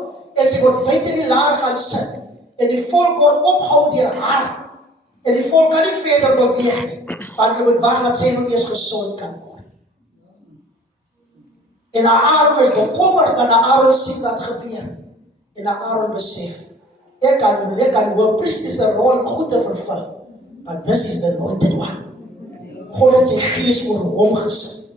en sy word buite die laar gaan sit, en die volk word opgehou deur haar, en die volk kan nie verder beweeg nie, want hulle moet wag dat sy nog eers gesond kan word. En Aaron is bekommerd, want Aaron sien wat gebeur. En Aaron besef, ek kan hoe priesters rol goed te vervul, but this is the anointed one. God het sy gees oor hom gesit.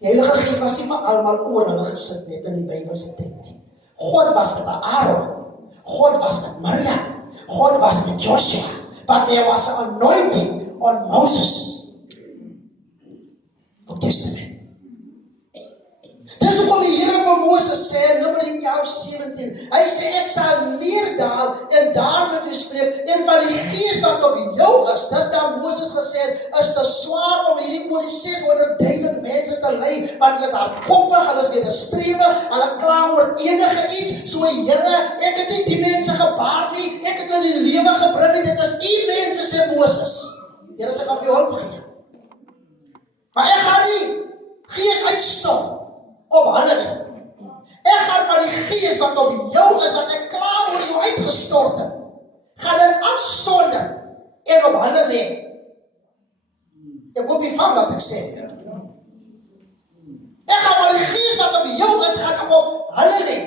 Die Heilige Gees was nie maar almal oor hulle gesit net in die Bybelse tyd nie. God was met Aaron, God was met Miriam, God was met Joshua, but there was an anointing on Moses. Old Testament. Dis hoekom die Here vir Moses sê in Numeri 11:17, hy sê ek sal neerdaal en daar met u spreek, en van die gees wat op jou is, dis daar Moses gesê het, is te swaar om hierdie oor die 600,000 mense te lei, want hulle is hardkoppig, hulle is wederstrewig, hulle kla oor enige iets, so Here, ek het nie die mense gebaar nie, ek het hulle die lewe gebring, dit is u mense, sê Moses. Here sê, ek gaan vir jou hulp gee. Maar ek gaan nie gees uitstort op hulle nie. Ek gaan van die gees wat op jou is, wat ek klaar oor jou uitgestort het, gaan dit afsonder en op hulle lê. Ek hoop nie van wat ek sê. Ek gaan van die gees wat op jou is, gaan ek op hulle lê.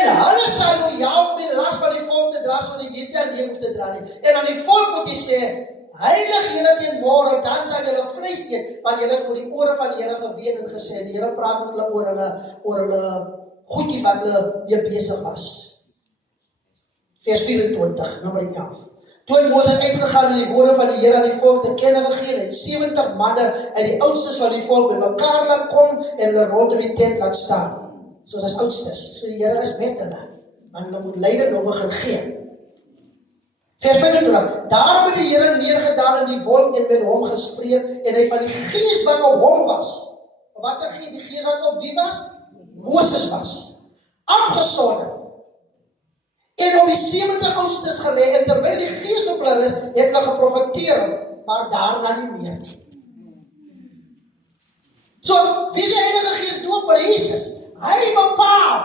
En hulle sal jou jaag met die las van die volk te dra, so dat jy nie hoef te dra nie. En aan die volk moet jy sê, heilig julle teen môre, dan sal julle vleis eet, want julle het voor die ore van die Here geween en gesê, die Here praat met hulle oor hulle goedjies wat hulle mee besig was. Vers 24, Numeri 11. Toe het Moses uitgegaan en die woorde van die Here aan die volk te kenne gegee, en 70 manne uit die oudstes van die volk bymekaar laat kom en hulle rondom die tent laat staan. So dis oudstes, so die Here is met hulle, want hulle moet leiding nog begin gee. Vers 25, daarom het die Here neergedaal in die wolk en met hom gespreek, en hy van die gees wat op hom was, wat die gees wat op wie was? Moses was, afgesonder, en op die 70 oudstes gelê, en terwyl maar daarna nie meer nie. So, wie is die Heilige Gees doop oor Jesus? Hy bepaal.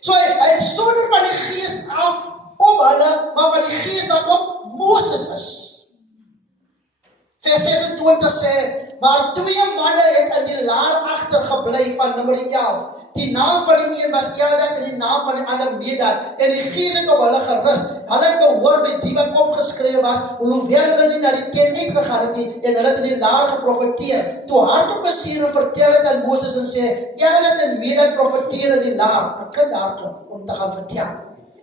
So, hy sonder van die Gees af op hulle, maar van die Gees wat op Moses is. Vers 26 sê, maar 2 manne het in die laar agtergebly van Numeri 11. Die naam van die een was Eldad en die naam van die ander Medad. En die Gees het op hulle gerus. Hulle het behoor by die wat opgeskrewe was, hoewel hulle nie na die tent uitgegaan het nie, en hulle het in die laar geprofeteer. Toe hardop besier en vertel het aan Moses en sê, Eldad en Medad profeteer in die laar. 'n kind hardop om te gaan vertel.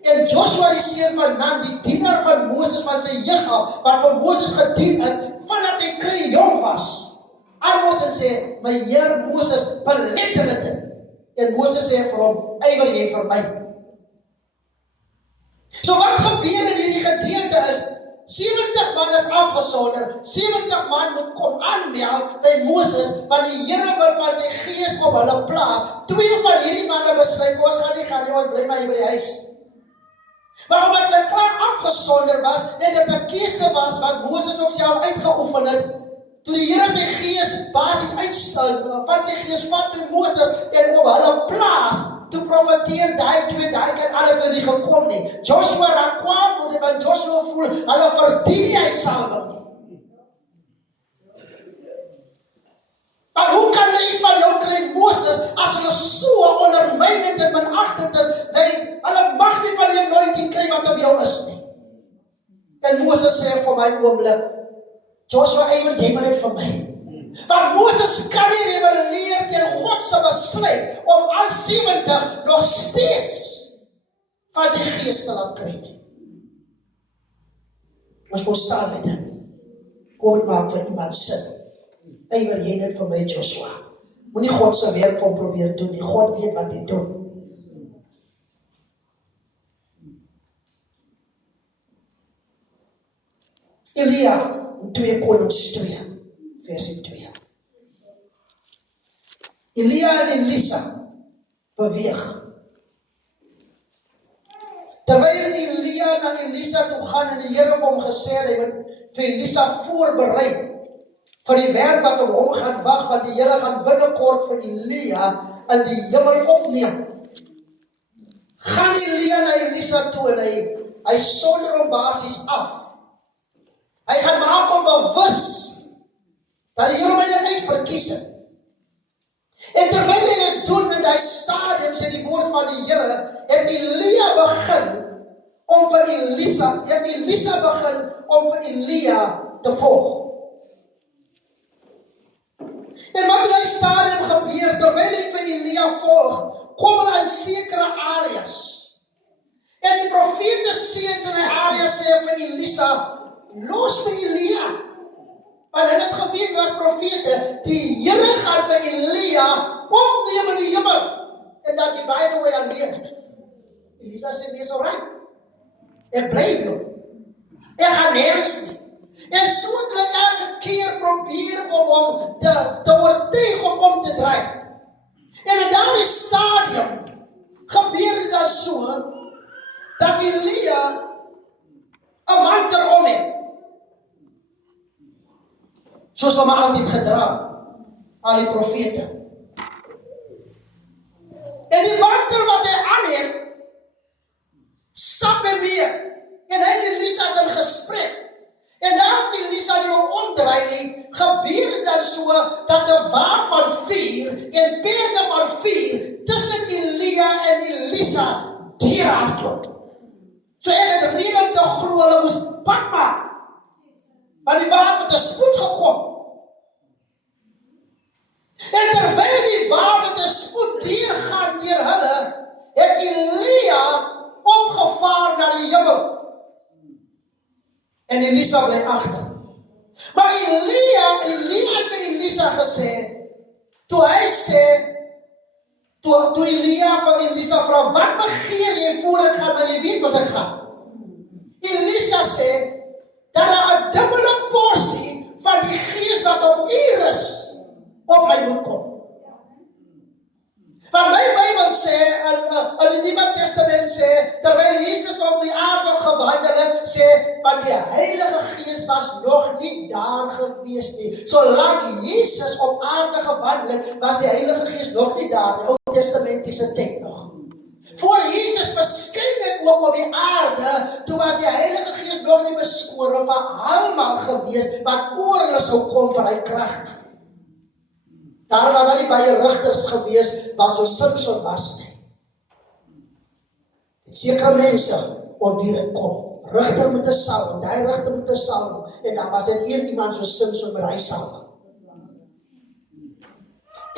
En Joshua die seun van Nun, die dienaar van Moses van sy jeug af, wat van Moses gedien het, vanaf hy klein jong was, antwoord en sê, my Heer Moses, belet hulle dit. En Moses sê vir hom, ywer jy vir my. So wat gebeur in hierdie gedeelte is, 70 man is afgesonder, 70 man moet kom aanmeld by Moses, want die Here wil van sy Gees op hulle plaas. 2 van hierdie manne besluit, ons gaan nie, ons bly maar hier by die huis. Maar omdat hulle klaar afgesonder was, en dit 'n keuse was wat Moses ook self uitgeoefen het, toe die Here sy Gees basies uitstel, van sy Gees vat by Moses en op hulle plaas, toe profeteer daai kan alle nie gekom nie. Joshua raak kwaad word, want Joshua voel, hulle verdien nie hy salwing nie. Maar hoe kan hulle iets van jou kry, Moses, as hulle so ondermynend en minagtend is, hulle mag nie van die anointing kry wat op jou is nie. En Moses sê vir my oomblik, Joshua, ywer jy maar dit vir my. Want Moses kan nie rebelleer teen God se besluit om al 70 nog steeds van sy Gees te laat kry nie. Ons moet staan met dit. Kom het maak vir iemand sin. Ywer jy dit vir my, Joshua. Moenie God se werk van probeer doen nie. God weet wat hy doen. Elia in 2 Konings 2, vers 2. Elia en Elisa beweeg. Terwyl Elia na Elisa toe gaan en die Here vir hom gesê het, hy moet vir Elisa voorberei vir die werk wat op hom gaan wag, want die Here gaan binnekort vir Elia in die hemel opneem. Gaan Elia na Elisa toe en hy sonder hom basies af. Hy gaan maak hom bewus dat die Here my uitverkies het. En terwyl hy dit doen in die stadium, sê die woord van die Here, het Elia begin om vir Elisa begin om vir Elia te volg. En wat in die stadium gebeur, terwyl hy vir Elia volg, kom hulle in sekere areas. En die profete seuns in die area sê vir Elisa, los vir Elia. Want hulle het geweet was profete, die Here gaan vir Elia opneem in die hemel. En dat jy by the way alleen. Elisa sê, nee, is alright. Ek bly jou. Ek gaan nergens nie. En so het hulle elke keer probeer om hom te oortuig om te draai. En in daardie stadium gebeur dit dan so, dat Elia 'n mantel om het. Soos hom altyd gedra, al die profete. En die mantel wat hy aan het, stap en weer. En hy en Elisa is in gesprek. En daar die Elisa die nou omdraai nie, gebeur het dan so, dat 'n wa van 4 en perde van 4 tussen Elia en Elisa deurhardloop. So ek het reden te glo, hulle moes pad maak. Want die wa met 'n spoed gekom. En terwyl die wa met 'n spoed deurgaan deur hulle, het Elia opgevaar na die hemel. En Elisa bly agter. Maar Elia het vir Elisa gesê, toe Elia vir Elisa vra, wat begeer jy voor ek gaan, maar jy weet wat ek gaan. Elisa sê, dat daar 'n dubbele porsie van die Gees wat op u is, op my moet kom. Want my Bybel sê, in die Nuwe Testament sê, terwyl Jesus op die aarde gewandel het, sê, want die Heilige Gees was nog nie daar gewees nie. Solank Jesus op aarde gewandel het, was die Heilige Gees nog nie daar, die Ou Testamentiese tyd nog. Voor Jesus verskyn het ook op die aarde, toe was die Heilige Gees nog nie beskore vir almal gewees, wat oor hulle sou kom van hy krag. Daar was al nie baie rigters gewees, wat so Samson was nie. Het sekere mense, op wie dit kom. Rigter moet 'n salwing, die rigter moet 'n salwing, en dan was dit een iemand so Samson met hy salwing.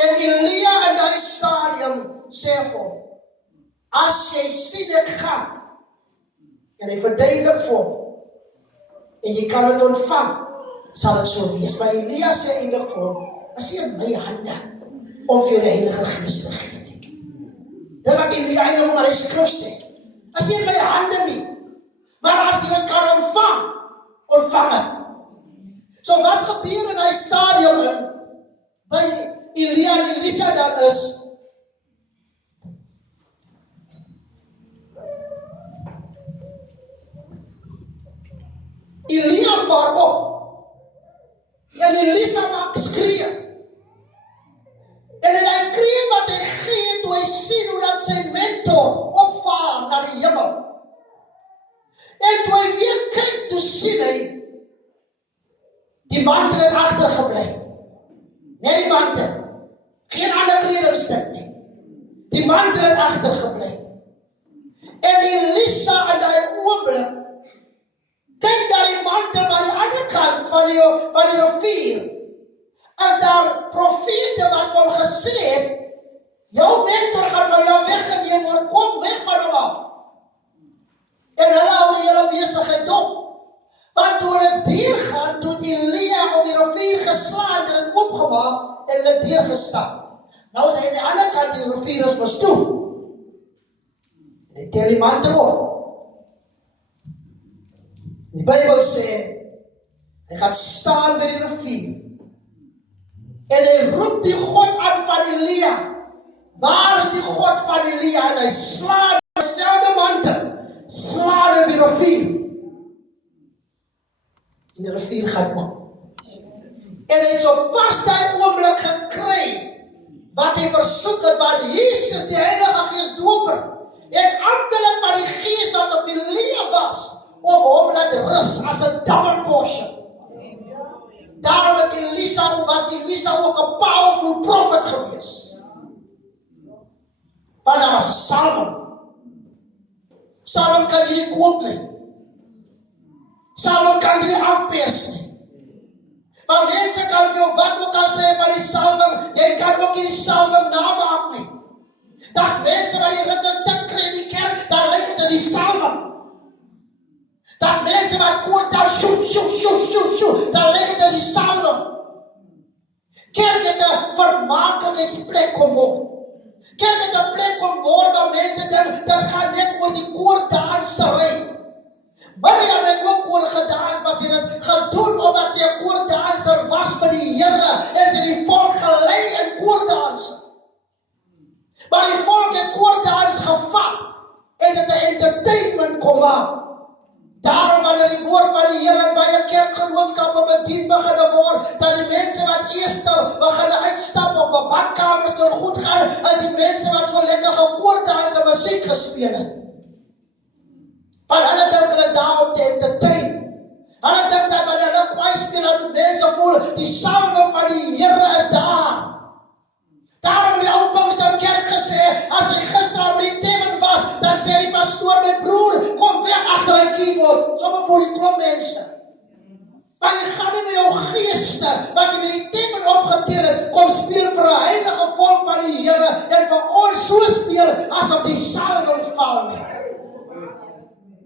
En Elia in die stadium sê vir hom, as jy sien ek gaan, en hy verduidelik vir hom, en jy kan het ontvang, sal het so wees. Maar Elia sê eintlik vir hom, as jy in my hande, om vir jou die Heilige Gees te gee nie. Dit wat Elia eintlik maar hy skrif sê, as jy in my hande nie, maar as jy dit kan ontvang het. So wat gebeur in die stadium in, by Elia en Elisa dan is, Elia vaar op, en Elisa maak skree, en in die kreet wat hy gee, toe hy sien hoe dat sy mentor opvaar na die hemel, en toe hy weer kyk, toe sien hy, die mantel het agtergebly, net die mantel, geen ander kledingstuk nie, die mantel het agtergebly, en Elisa in die oomblik, kyk daar die mantel aan die ander kant van die rivier, as daar profete wat van hom gesê het, jou mentor gaan van jou weggeneem word, kom weg van hom af. En hulle hou die hele besigheid op. Want toe hulle deurgaan, toe Elia op die rivier geslaan, en het oopgemaak, en hulle deurgestap. Nou is hy aan die ander kant, die rivier is mos toe. En hy tel die mantel op. Die Bybel sê, hy gaan staan by die rivier, en hy roep die God aan van Elia, waar is die God van Elia, en hy slaan die selfde mantel, slaan in die rivier, en die rivier gaan op, en hy het so pas die oomblik gekry, wat hy versoek het, waar Jesus die Heilige Gees doper, en amptelik van die Gees wat op Elia was, om hom laat rus as 'n double portion. Daarom was Elisa ook 'n powerful prophet gewees. Want daar was 'n salwing. Salwing kan jy nie koop nie. Salwing kan jy nie afpers nie. Want mense kan vir jou wat ook al sê van die salwing, jy kan ook nie die salwing namaak nie. Daar's mense wat die riddel tik kry in die kerk, daar lyk dit as die salwing. Daar's mense wat koord daar, daar lyk dit as die salwing. Kerk het 'n vermaaklikheidsplek kom word. Kerk het 'n plek kom word waar mense dink, dat gaan net oor die koorddansery. Miriam het ook koor gedans, was sy dit gedoen omdat sy 'n koorddanser was vir die Here, en sy die volk gelei in koorddanse. Maar die volk het koorddans gevat, en dit 'n entertainment kom maak. Daarom wanneer die woord van die Here by 'n kerkgenootskappe bedien begin word, dat die mense wat eers begin uitstap op 'n badkamers toe goed gaan, as die mense wat so lekker gekoordans en musiek gespeel het. Want hulle dink hulle daar om te entertain. Hulle dink dat wanneer hulle kwaai speel, dat mense voel, die salwing van die Here is daar. Daarom het die ou Pinksterkerk gesê, as hy gister op die Temmen was, dan sê die pastoor, my broer, kom weg agter die keyboard, sommer voor die klomp mense. Maar jy gaan nie met jou geeste, wat jy met die Temmen opgetel het, kom speel vir 'n heilige volk van die Here, en vir ons so speel, asof die salwing val nie.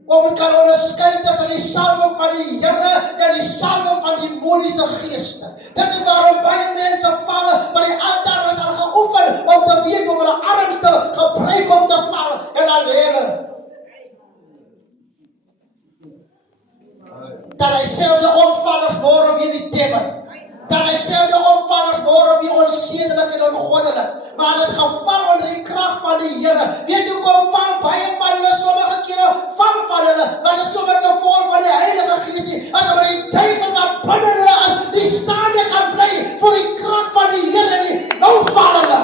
Om het kan onderskei tussen die salwing van die Here, en die salwing van die demoniese geeste. Dit is waarom baie mense val, maar die altaar is al geoefen, om te weet om hulle arms te gebruik om te val, en dan hulle. Dat hy selfde omvallers môre weer die Temmen. Dat hy selfde omvallers môre weer onsedelik en ongoddelik. Maar het geval onder die krag van die Here. Weet hoe kom val baie van hulle, sommige kere val van hulle, maar dit is nie met die gevolg van die Heilige Gees nie, as maar die duivel wat binne hulle is, die staan nie kan bly vir die krag van die Here nie, nou val hulle.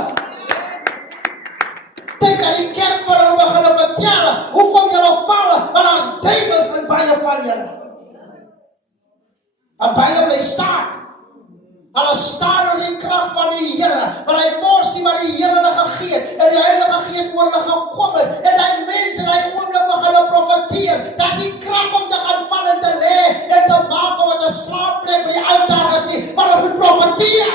Dink aan die kerk van hulle begin vertel, hoekom julle val, want daar is duivels in baie van julle. En baie bly staan. Hulle staan onder die krag van die Here, maar hy porsie wat die Here hulle gegee het, en die Heilige Gees oor hulle gekom het, en die mense in die oomblik begin hulle profeteer, dat is die krag om te gaan val en te lê, en te maak om het 'n slaapplek by die altaar is nie, maar hulle moet profeteer.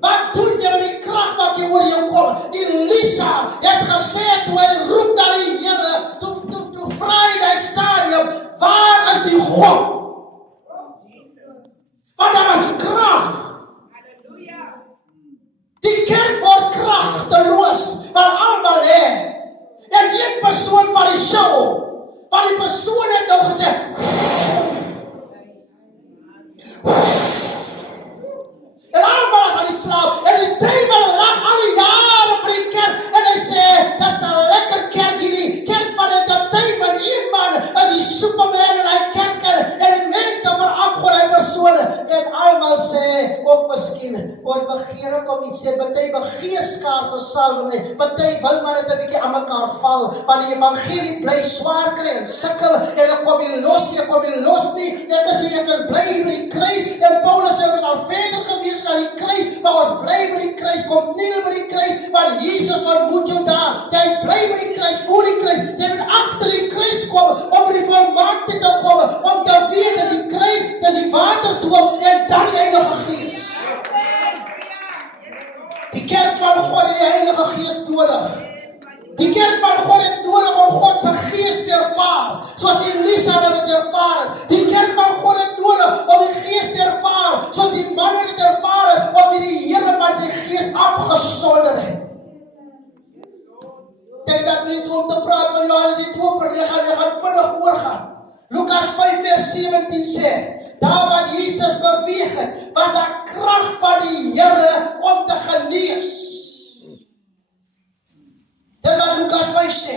Wat doen jy met die krag wat jy oor jou kom? Elisa het gesê, toe hy roep na die Here, toe vra hy die stadium, waar is die God? Want daar was krag. Die kerk word kragteloos van almal lê. En een persoon van die show, van die persoon het nou gesê, en almal is aan die slaap, en die duivel lag al die jare vir die kerk, en hy sê, dat is 'n lekker kerk hierdie, kerk van die duivel, een man is die superman in die kerk, en die mense verafgoed die persone, en almal sê, ook miskien, ons begeer ook om iets sê, party begeer skaars 'n salwing nie, party wil maar net 'n bietjie aan mekaar val, want die evangelie bly swaar kry en sukkel, en ek kom nie los nie, ek sê ek kan bly by die kruis, en Paulus het al verder gewees na die kruis, maar ons bly by die kruis, kom nie by die kruis, want Jesus ontmoet jou daar, jy bly by die kruis, voor die kruis, jy moet agter die kruis kom, om by die volmaakte te kom, om te weet, dis die kruis, dis die waterdoop, en dan die Heilige Gees. Die kerk van God het die Heilige Gees nodig. Die kerk van God het nodig om God se Gees te ervaar, soos Elisa het ervaar. Die kerk van God het nodig om die Gees te ervaar, soos die manne het ervaar, om die Here van sy Gees afgesonder het. Dink dat nie om te praat van Johannes die Doper, jy gaan vinnig oorgaan. Lukas 5 vers 17 sê, daar wat Jesus beweeg het, was daar krag van die Here om te genees. Dit wat Lukas 5 sê.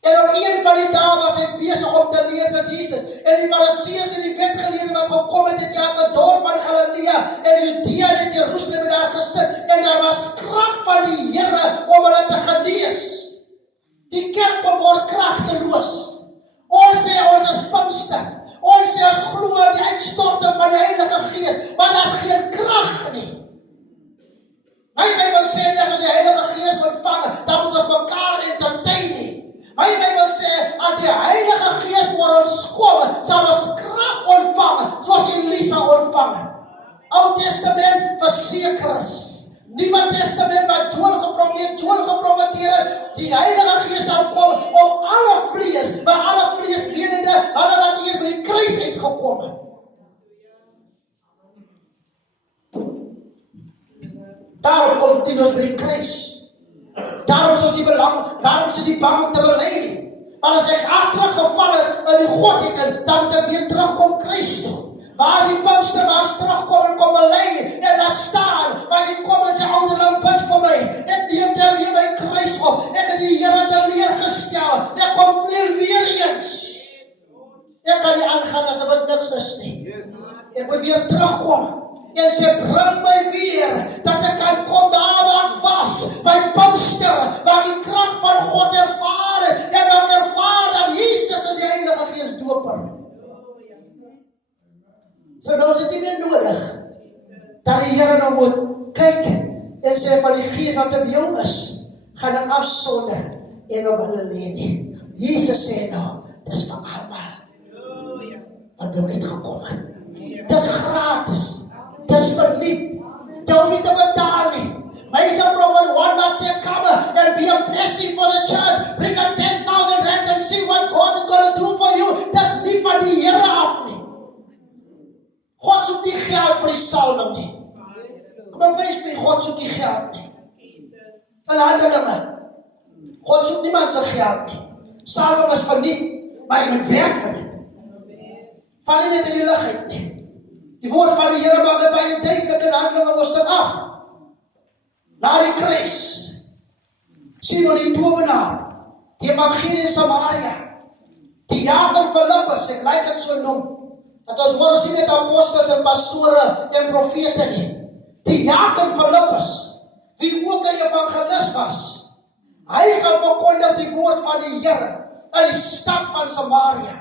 En op een van die dae was hy besig om te leer as Jesus. En die Fariseërs en die wetgeleerdes wat gekom het in elke dorp van Galilea en Judea en Jerusalem het daar gesit. En daar was krag van die Here om hulle te genees. Die kerk word kragteloos. Ons sê ons is Pinkster. Ons sê ons glo in die uitstorting van die Heilige Gees, maar daar is geen krag nie. My Bybel sê, as ons die Heilige Gees ontvang, dan moet ons mekaar entertain nie. My Bybel sê, as die Heilige Gees oor ons kom, sal ons krag ontvang, soos Elisa ontvang. Ou Testament versekers. Nuwe Testament wat Joel geprofeteer het, die Heilige Gees sal kom om alle vlees, maar alle vlees menende, hulle wat hier by die kruis uitgekom het. Daarom kom Tinus by die kruis. Daarom is die bang om te bely nie. Want as ek teruggeval het in die godheid, dan moet ek weer terugkom kruis toe. Waar is die Pinkster, waar is terugkom en kom bely en laat staan, waar hy kom en sy ouderling bid vir my, ek neem dan weer my kruis op, ek het die Here teleurgestel, ek kom weer eens. Ek kan nie aangaan as dit niks is nie. Ek moet weer terugkom. En sy bring my weer, dat ek kan kom daar waar ek was, by Pinkster, waar die krag van God ervaar het, en wat ervaar dat Jesus is die Heilige Gees doper. So nou is dit nie meer nodig, dat die Here nou moet kyk, en sê van die Gees wat op jou is, gaan ek afsonder, en op hulle lê nie. Jesus sê nou, dis vir almal, wat nou net gekom het. Dis gratis. Dis verliep. Jy hoef nie te betaal nie. Major Prophet one wat sê, come and be a blessing for the church. Bring a 10,000 rand and see what God is going to do for you. Dis nie van die Here af nie. God soek nie geld vir die salwing nie. Kom en wees my, God soek nie geld nie. Van handelinge. God soek niemand sy geld nie. Salwing is verliep, maar jy moet werk vir dit. Val nie net in die lug uit nie. Die woord van die Here maak dit baie duidelik in Handelinge hoofstuk 8. Na huis. Simon die towenaar, die evangelie in Samaria, die Jaak en Filippus, ek lyk dit so noem, dat ons hoor sien net apostels en pastore en profete nie. Die Jaak en Filippus, wie ook 'n evangelis was, hy gaan verkondig die woord van die Here in die stad van Samaria.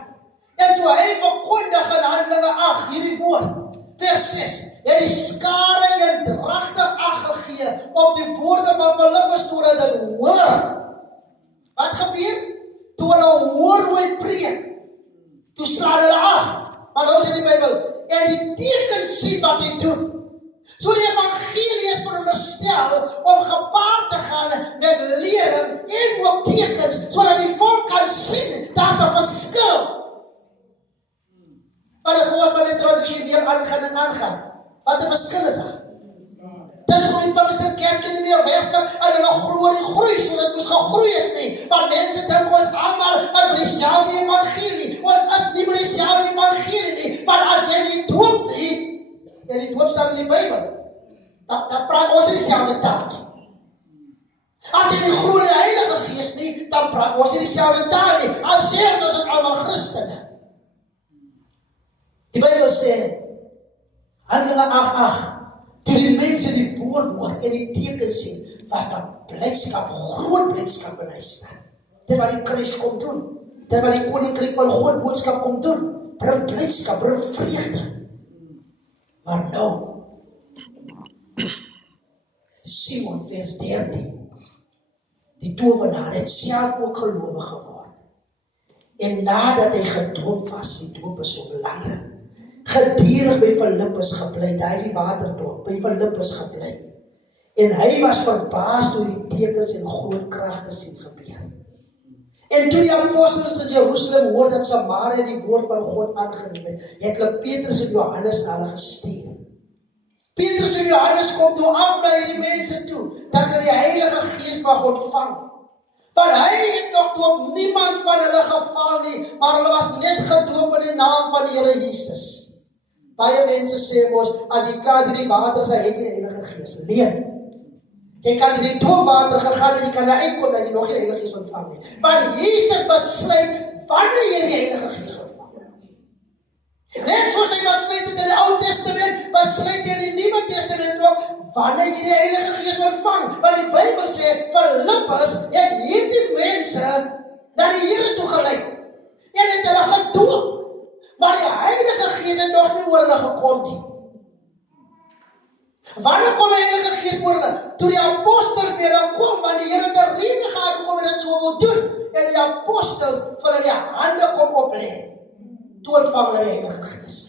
En toe hy verkondig in Handelinge 8 hierdie woord, vers 6, het die skare eendragtig ag gegee op die woorde van Filippus toe hulle dit hoor. Wat gebeur? Toe hulle hoor hoe hy preek, toe slaan hulle ag. Maar ons in die Bybel, en die teken sien wat hy doen. So die evangelie is veronderstel om gepaard te gaan met lering en ook tekens, sodat die volk kan sien, daar's 'n verskil. Maar as ons maar net tradisioneel aangaan en aangaan, wat 'n verskil is daar? Dis hoe die Pinksterkerke nie meer werk en hulle glorie groei, so dit moes gegroei het nie. Want mense dink ons almal in dieselfde evangelie. Ons is nie met dieselfde evangelie nie. Want as jy nie doop nie, en die doop staan in die Bybel, dan praat ons nie dieselfde taal nie. As jy nie glo in die Heilige Gees nie, dan praat ons nie dieselfde taal nie. Al sê ons is almal Christene. Die Bybel sê, Handelinge 8:8, toe die mense die woord hoor en die teken sien, was daar blydskap, groot blydskap in hy staan. Dit wat die Christus kom doen, dit wat die koninkryk van God boodskap kom doen, bring blydskap, bring vreugde. Maar nou, Simon vers 13, die towenaar het self ook gelowig geword. En nadat hy gedoop was, die doop is so belangrik, gedurig by Filippus gebly, daar is die waterdoop, by Filippus gebly. En hy was verbaas door die tekens en groot kragte sien gebeur. En toe die apostels in Jerusalem hoor dat Samaria die woord van God aangeneem het hulle Petrus en Johannes na hulle gestuur. Petrus en Johannes kom toe af na hierdie mense toe, dat hulle die Heilige Gees mag ontvang. Want hy het nog toe niemand van hulle geval nie, maar hulle was net gedoop in die naam van die Here Jesus. Baie mense sê mos, as jy klaar die water is, hy het die Heilige Gees. Nee. Jy kan in die doopwater gegaan en jy kan daar uitkom en jy nog nie die Heilige Gees ontvang nie. Want Jesus besluit wanneer jy die Heilige Gees ontvang. Net soos hy besluit het in die Ou Testament, besluit hy in die Nuwe Testament ook, wanneer jy die Heilige Gees ontvang. Want die Bybel sê, Filippus het hierdie mense na die Here toe gelei en het hulle gedoop. Maar die Heilige Gees het nog nie oor hulle gekom nie. Wanneer kom die Heilige Gees oor hulle? Toe die apostels by hulle kom, want die Here het 'n rede gehad hoekom hy dit so wil doen. En die apostels vir hulle die hande kom oplê. Toe ontvang hulle die Heilige Gees.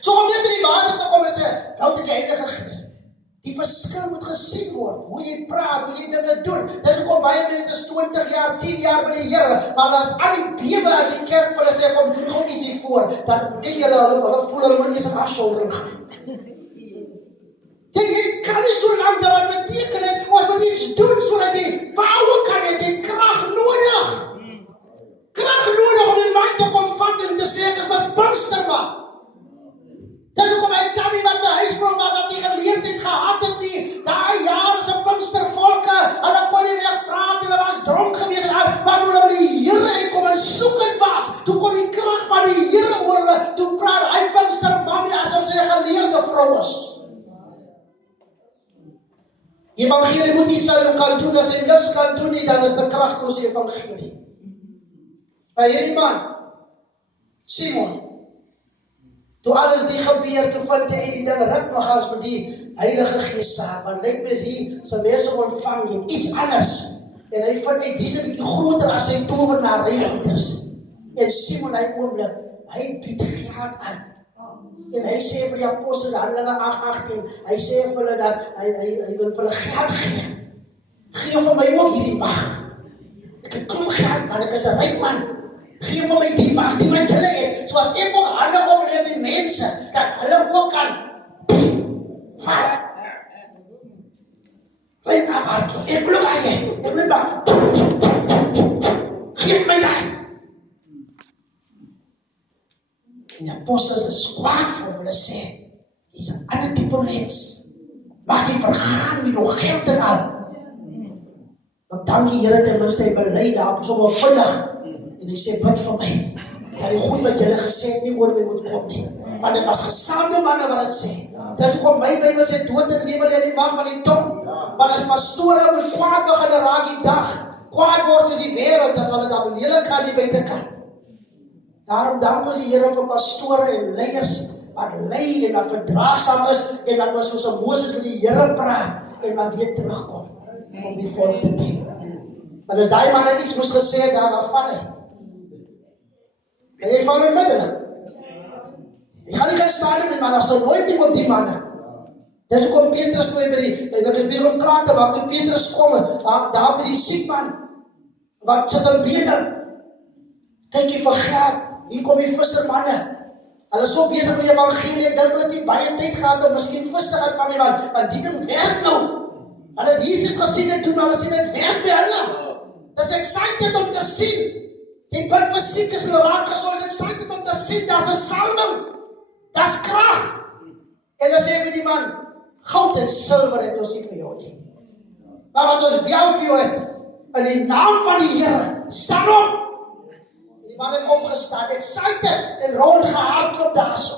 So om net in die water te kom en sê, nou het die Heilige Gees. Die verskil moet gesien word, hoe jy praat, hoe jy dinge doen. Dis hoekom baie mense is 20 jaar, 10 jaar by die Here, maar as aan die bewe as die kerk vir hulle sê, kom doen gou iets hiervoor, dan ken hulle voel hulle maar eers in afsondering gaan. Jy kan nie so lang daar beteken het, ons moet iets doen sodat die power kan hê, die krag nodig. Krag nodig om die man te kom vat en te sê, dit was Pinksterman. Dis hoekom hy kan nie wat die huisvrou wat die geleerdheid gehad het nie. Daai jaar is 'n Pinkstervolke, hulle kon nie reg praat, hulle was dronk gewees en al, maar toe hulle by die Here uitkom en soekend was, toe kom die krag van die Here oor hulle, toe praat hy Pinksterman asof sy 'n geleerde vrou is. Die evangelie moet iets aan jou kan doen, as jy niks kan doen nie, dan is dit kragteloos die evangelie. By hierdie man, Simon, toe alles die gebeur, toe vind hy die ding ruk nog als met die Heilige Gees saam, want lyk my hier, sy mense ontvang jy, iets anders, en hy vind hy, die is 'n bietjie groter as sy towenaarrygoeders, en Simon hy oomblik, hy bied geld aan, en hy sê vir die apostels, Handelinge 8:18, hy sê vir hulle dat, hy wil vir hulle geld gee, gee vir my ook hierdie mag, ek het klomp geld, man, ek is 'n ryk man, gee vir my die mag, die wat hulle het, soos ek ook hande opleef die mense, dat hulle ook kan, vat, leid af, ek wil ook aan jy, ek wil maar, geef my daar, en die apostels is kwaad vir hulle sê, hy is 'n ander type mens, mag jy vergaan met jou geld en al, dankie Here, ten minste hy bely daar sommer vinnig en hy sê bid vir my. Dat die goed wat julle gesê het nie oor my moet kom nie. Want dit was gesaamde manne wat dit sê. Dit kom my Bybel sê dood en lewe lê in die mag van die tong. Want as pastore moet kwaad begin raak die dag, kwaad word soos die wêreld, dan sal dit dan lelik gaan die buitekant. Daarom dank ons die Here vir pastore en leiers wat lei en wat verdraagsaam is en dat ons soos 'n Moses met die Here praat en maar weer terugkom om die volk te dien. Want as daai manne iets moes gesê het, dan val hy. En hy val in middel. Ek gaan nie kan staan met manne, so nooit nie op die manne. Dis hoekom Petrus toe by die, en ek is bezig om klaar te maak, toe Petrus kom, daar by die siek man, wat sit in bedel. Kyk jy vir geld, hier kom die vissermanne. Hulle is so bezig met die evangelie, ek dink hulle nie baie tyd gehad om miskien vis te gaan van die man, want die ding werk nou. Hulle het Jesus gesien en doen, hulle sien het werk by hulle. Dis excited om te sien. Die bid vir siekes en raak gesond, excited om te sien, daar's 'n salwing. Daar's krag. En dan sê vir die man, goud en silwer het ons nie vir jou nie. Maar wat ons wel vir jou het, in die naam van die Here, staan op. En die man het opgestaan, excited en rondgehardloop daarso.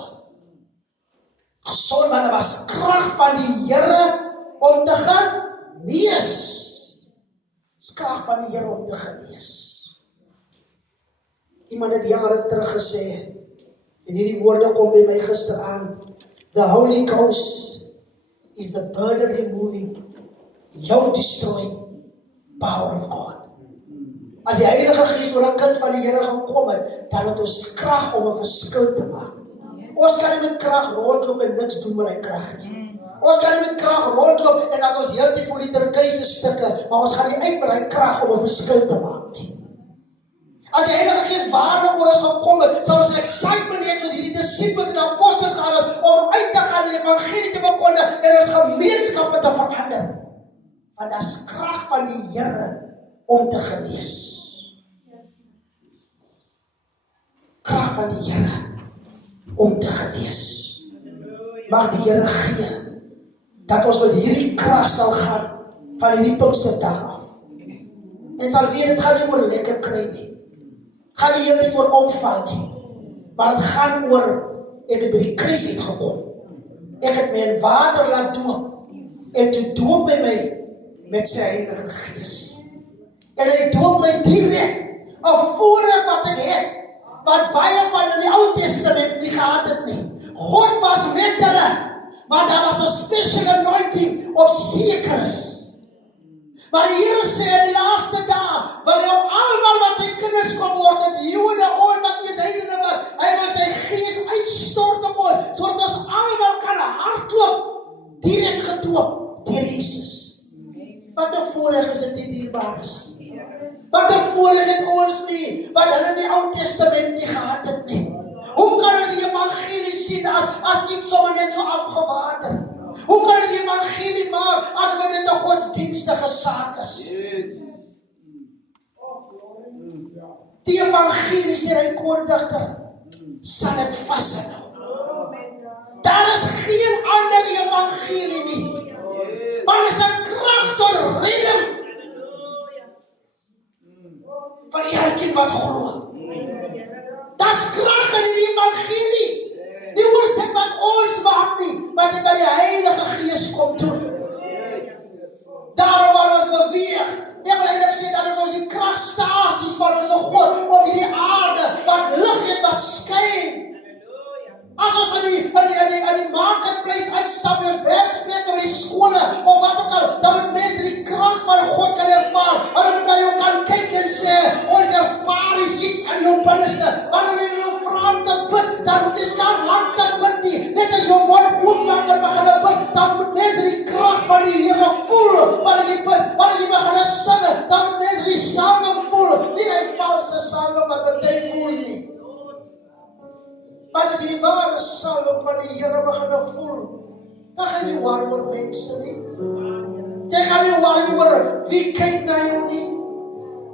Gesond, want er was krag van die Here om te genees. Dis krag van die Here om te genees. Iemand het jare terug gesê, en hierdie woorde kom by my gisteraan, the Holy Ghost is the burden removing, yoke destroying power of God. As die Heilige Gees oor 'n kind van die Here gekom het, dan het ons krag om 'n verskil te maak. Ons kan nie met krag rondloop en niks doen met die krag nie. Ons kan nie met krag rondloop en dat ons heeltyd voor die Turkse stukke, maar ons gaan nie uit met die krag om 'n verskil te maak nie. As die Heilige Gees waarlik oor ons gekom het, sal ons excitement hê soos hierdie disippels en apostels gehad het om uit te gaan en die evangelie te verkondig en ons gemeenskappe te verander. Want daar is krag van die Here om te genees. Krag van die Here om te genees. Mag die Here gee dat ons met hierdie krag sal gaan van hierdie Pinksterdag af. En sal weet, dit gaan nie oor lekker kry nie. Gaan die Here nie oor omval nie. Maar het gaan oor, ek het by die kruis uitgekom. Ek het my in water laat doop. En toe doop hy my met sy Heilige Gees. En hy doop my direk, 'n voorreg wat ek het, wat baie van in die Ou Testament nie gehad het nie. God was met hulle, maar daar was 'n special anointing op sekeres. Maar die Here sê in die laaste dae, wil hy almal wat sy kinders kom word, dat Jode ooit wat nie heidene was, hy wil sy Gees uitstort op ons, sodat ons almal kan hardloop, direk gedoop deur Jesus. Wat 'n voorreg is dit nie dierbaar is. Wat 'n voorreg het ons nie, wat hulle in die Ou Testament nie gehad het nie. Hoe kan ons die evangelie sien as nie sommer net so afgewater? Hoe kan ons die evangelie maak as wat dit 'n godsdienstige saak is? Die evangelie sê hy koordigter, sal dit vashou. Daar is geen ander evangelie nie. Want is 'n krag tot redding van elkeen wat glo. Daar's krag in die evangelie. Nie oor dit wat ons maak nie, maar dit wat die Heilige Gees kom doen. Daarom wil ons beweeg. Ek wil eintlik sê dat ons die kragstasies van ons God op hierdie aarde, wat lig het, wat skyn. As ons in die marketplace uitstap, ons werksplekke, by die skole, of wat ook al, dan moet mense die krag van God kan ervaar. Hulle moet na jou kan kyk en sê, ons ervaar is iets aan jou binneste. Wanneer jy jou vra om te bid, dan moet jy staan lang te bid nie. Net as jou mond oopmaak en begin bid, dan moet mense die krag van die Here voel. Wanneer jy bid, wanneer jy begin sing, dan moet mense die salwing voel. Nie die valse salwing wat jy voel nie. Wanneer jy die ware salwing van die Here begin voel, dan gaan jy worry oor mense nie. Jy gaan nie worry oor wie kyk na jou nie.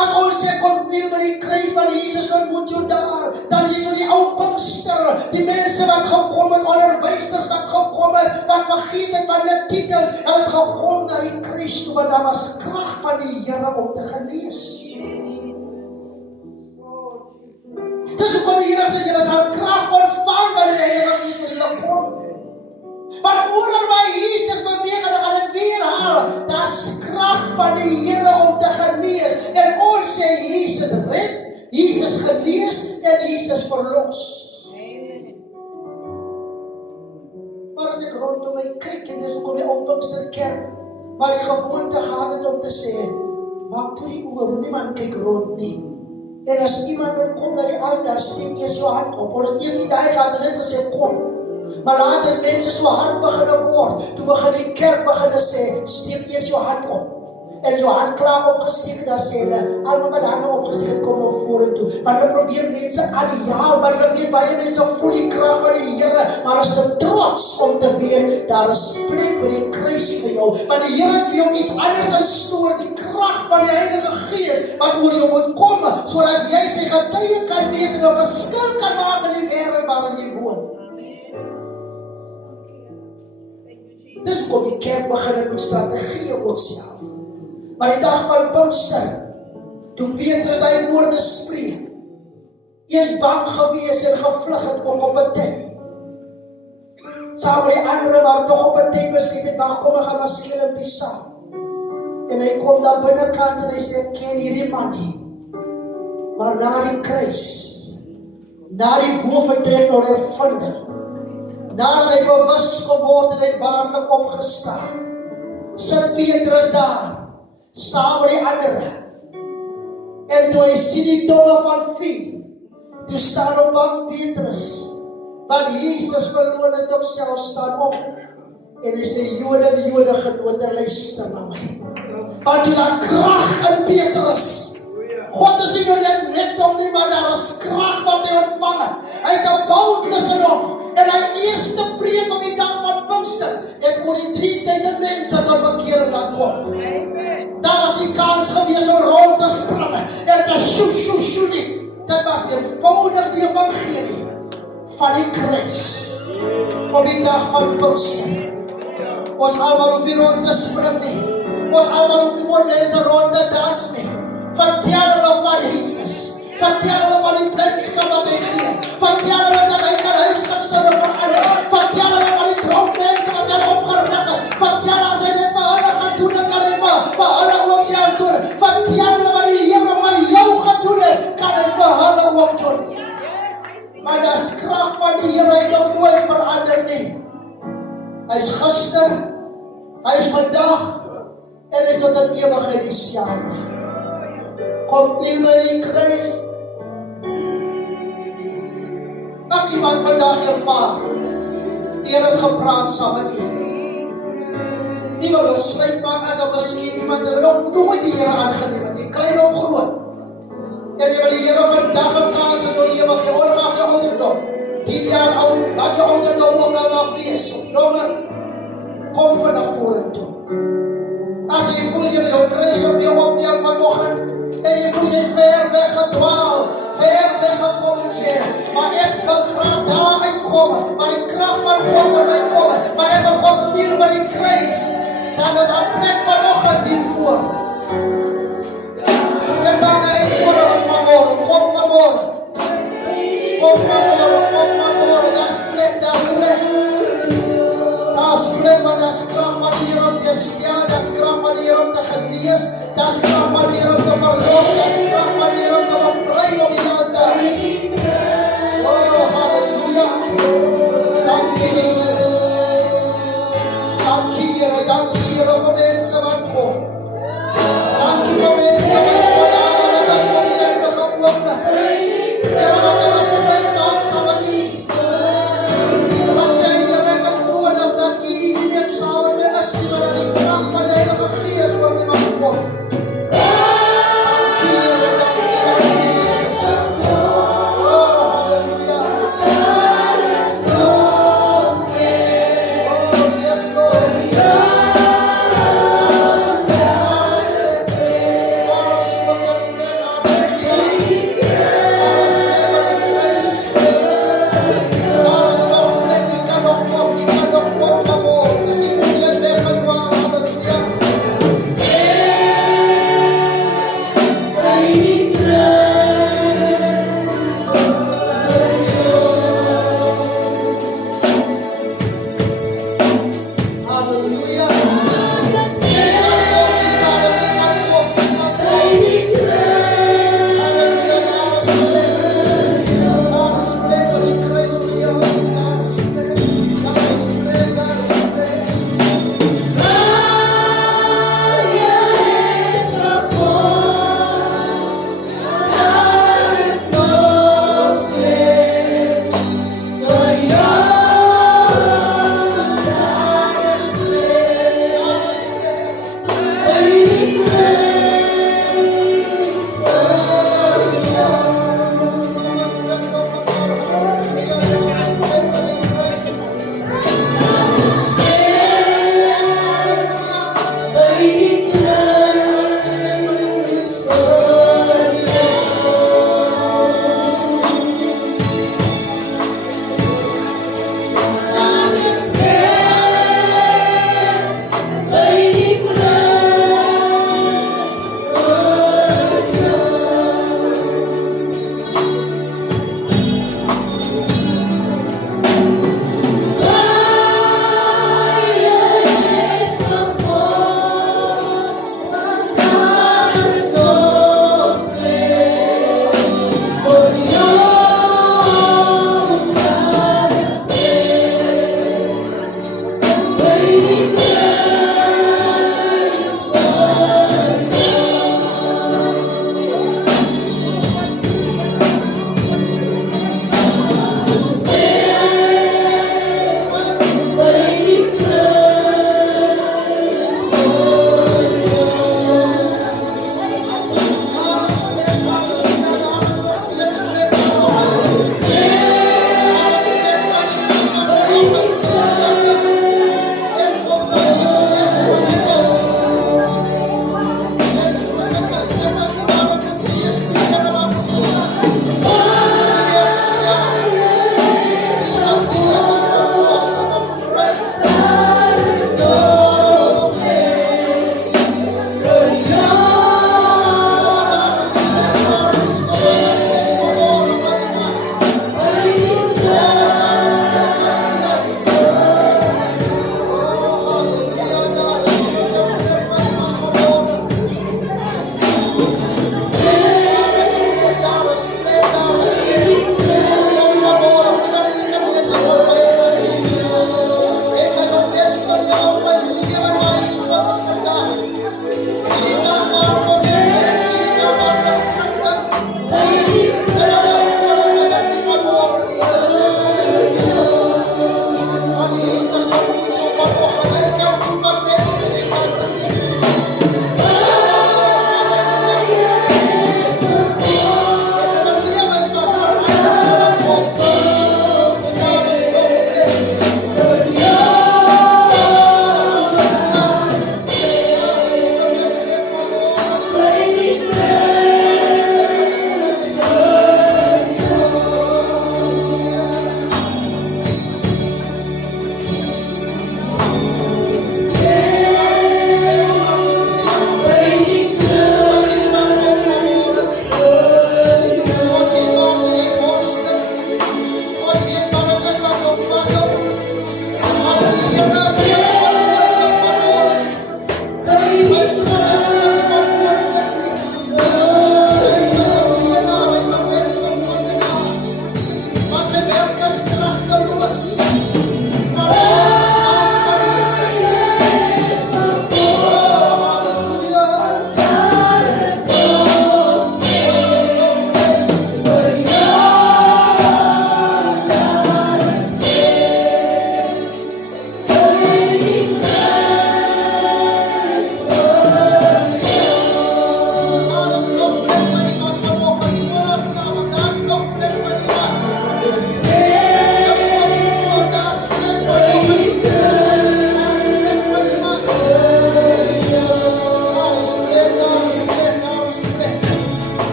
As ons sê, kom kniel by die kruis van Jesus, ontmoet jou daar. Dan is so die ou Pinkster, die mense wat gekom het, onderwysers wat gekom het, wat vergeet het van hulle titels, hulle het gekom na die kruis huis toe, want daar was krag van die Here om te genees. Dis hoekom die Here sê, julle sal krag ontvang wanneer die Heilige Gees vir julle kom. Want oral waar Jesus beweeg, hulle gaan dit weer haal. Daar's krag van die Here om te genees. En ons sê Jesus red, Jesus genees en Jesus verlos. Maar as ek rondom my kyk, en dis hoekom die ou Pinksterkerk, maar die gewoonte gehad het om te sê, maak toe die oor, niemand kyk rond nie. En as iemand wil kom na die altaar, steek eers jou hand op. Ons het eers die daai gehad en net gesê, kom. Maar later mense so hard begin word, toe begin die kerk begin sê, steek eers jou hand op. En jou hand klaar opgesteek, dan sê hulle, almal wat hande opgesteek, kom nou vorentoe. Want hulle probeer mense aanjaag, want hulle weet baie mense voel die krag van die Here, maar is te trots om te weet, daar is plek by die kruis vir jou. Want die Here het vir jou iets anders instoor, die krag van die Heilige Gees, wat oor jou moet kom, sodat jy sy getuie kan wees en 'n verskil kan maak in die wêreld waarin jy woon. Dis hoekom die kerk begin met strategieë ook self. Maar die dag van Pinkster, toe Petrus die woorde spreek, eers bang gewees en gevlug het ook op 'n tyd. Saam met die ander, maar toch op 'n tyd besluit het, maar kom, ek gaan maar skelmpie saam. En hy kom daar binnekant en hy sê, ek ken hierdie man nie. Maar na die kruis, na die boventrek ondervinding, nadat hy bewus geword en hy het waarlik opgestaan, sit Petrus daar, saam met die ander. En toe hy sien die tonge van vuur, toe staan op aan Petrus, want Jesus verloon het homself, staan op. En hy sê, Jode, genote, luister na my. Want jy daar krag in Petrus. God is nie net om nie, maar daar is krag wat hy ontvang het. Hy het 'n boldness in hom. En hy eerste preek op die dag van Pinkster, het oor die 3000 mense tot bekering laat kom. Daar was die kans gewees om rond te spring en te sjoe nie. Dit was eenvoudig die evangelie van die kruis op die dag van Pinkster. Ons almal hoef nie rond te spring nie. Ons almal hoef nie voor mense rond te dans nie. Vertel hulle van Jesus. Vertel hulle van die blydskap wat hy gee. Vertel hulle dat hy kan huisgesinne verander. Vertel hulle van die droommense wat hy opgerig het. Vertel as hy dit vir hulle gaan doen, dan kan hy vir hulle ook self doen. Vertel hulle wat die Here vir jou gedoen het, kan hy vir hulle ook doen. Maar dat is krag van die Here, hy nog nooit verander nie. Hy is gister, hy is vandag, en hy is tot in ewigheid dieselfde. Kom nie by die kruis. As iemand vandag ervaar, die Here het gepraat saam met u. Nie wil besluit maak as of miskien iemand het nog nooit die Here aangeneem het, nie klein of groot. En jy wil die Here vandag 'n kans in jou lewe gee, ongeag jou ouderdom. 10 jaar oud, wat jou ouderdom ook al mag wees. Jongen, kom vanaf vorentoe. As jy voel jy jou kruis op jou optel vanoggend, en jy voel jy ver weggedwaal, ver weggekom en sê, maar ek wil graag daar uitkom, maar die krag van God wil my kom, maar ek wil opnieuw by die kruis, dan het daar plek vanoggend hiervoor. En dan ga ek vanmorgen, kom vanmorgen, daar is plek, maar daar is krag van die Here om te herstel, daar is krag van die Here om te genees, daar is krag van die Here om te verlos, daar is krag van die Here om te bevry op die altaar. Oh, halleluja. Dankie Jesus. Dankie Here vir mense wat kom. Dankie vir mense wat vandag hulle is op die heilige oomlik. Here, wat hulle besluit maak saam met u. Wat sê Here, ek het nodig dat u nie net saam met my is nie, maar dat die krag van die Heilige Gees oor my mag kom. Dankie Jesus. Oh, halleluja. Oh, yes Lord.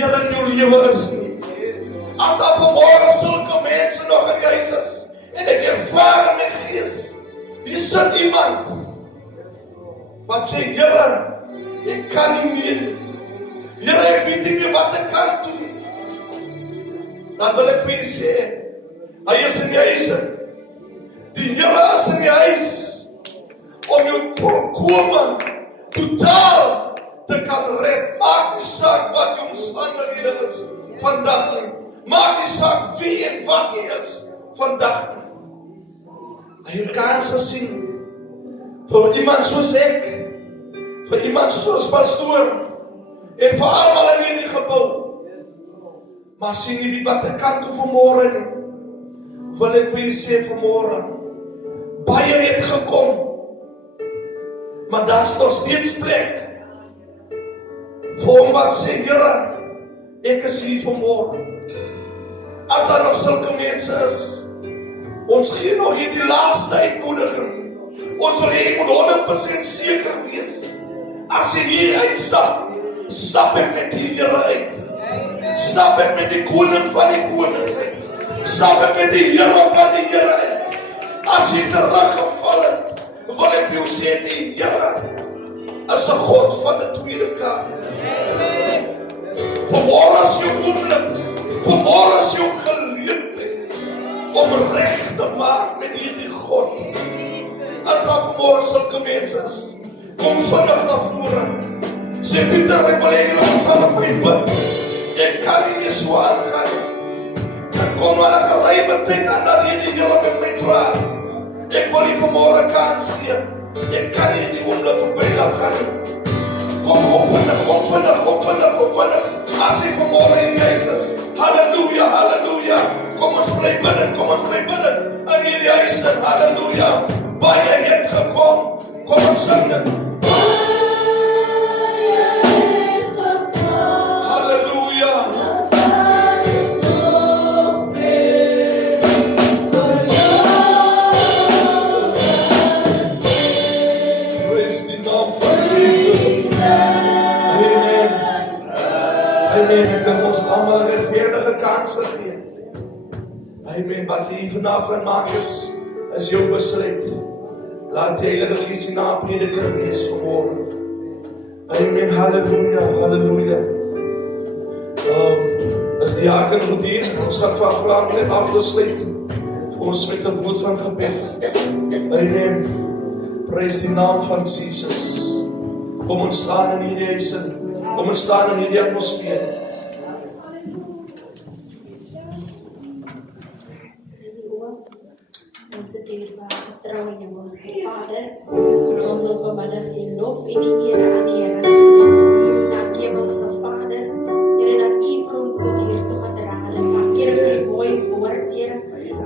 Here in jou lewe is nie. As daar vanmorgen sulke mense nog in die huis is, en ek ervaar in my gees, hier sit iemand, wat sê, Here, ek kan nie meer nie. Here, ek weet nie meer wat ek kan doen nie. Dan wil ek vir jy sê, hy is in die huis. Die Here is in die huis, om jou volkomen, totaal, te kan red. Maak nie saak wat jou omstandighede is, vandag nie. Maak nie saak wie en wat jy is, vandag nie. Hy het kans gesien, vir iemand soos ek, vir iemand soos pastoor, en vir allemaal in hierdie gebou. Maar sien nie die wat ek kan toe vanmorgen nie. Wil ek vir jy sê vanmorgen, baie het gekom, maar daar is nog steeds plek, vir hom wat sê, Here, ek is hier vanmorgen. As daar nog sulke mense is, ons gee nog hier die laaste uitnodiging. Ons wil hier moet 100% seker wees. As jy hier uitstap, stap ek met die Here uit. Stap ek met die koning van die konings uit. Stap ek met die Here van die Here uit. As jy teruggeval het, wil ek jou sê, die Here is 'n God van die tweede kans. Vanmorgen is jou oomblik, vanmorgen is jou geleentheid om reg te maak met hierdie God. As daar vanmorgen sulke mense is, kom vinnig na vore. Sê Pieter, ek wil julle moet saam met my bid. Ek kan nie meer so aangaan. Ek kom wel 'n geruime tyd aan dat hierdie julle met my praat. Ek wil nie vanmorgen kans gee. Ek kan nie die oomblik voorbij laat gaan nie. Kom vinnig, kom vinnig, kom vinnig, kom vinnig. As jy vanmorgen in die huis is, halleluja, halleluja. Kom ons bly bidden, kom ons bly bidden. In hierdie huis, halleluja. Baie het gekom, kom ons sing dit. Halleluja. Praise die naam van Jesus. Amen. Amen. Ek dink ons allemaal 'n regverdige kans gegee. Amen. Wat jy vanaf gaan maak is jou besluit. Laat die Heilige Gees die naprediker wees vanmorgen. Amen. Halleluja. Halleluja. As die jaken goed hier, ons gaan vraag om net af te sluit. Vir ons met 'n woord van gebed. Amen. Prys die naam van Jesus. Kom ons staan in hierdie huis in. Kom ons staan in hierdie atmosfeer. Onze dierbare, trouwe Hemelse Vader, ons wil vanmiddag die lof en die ere aan die Here gee. Dankie Hemelse Vader, Here dat U vir ons tot hier toe gedra het. Dankie Here vir die mooi woord, Here,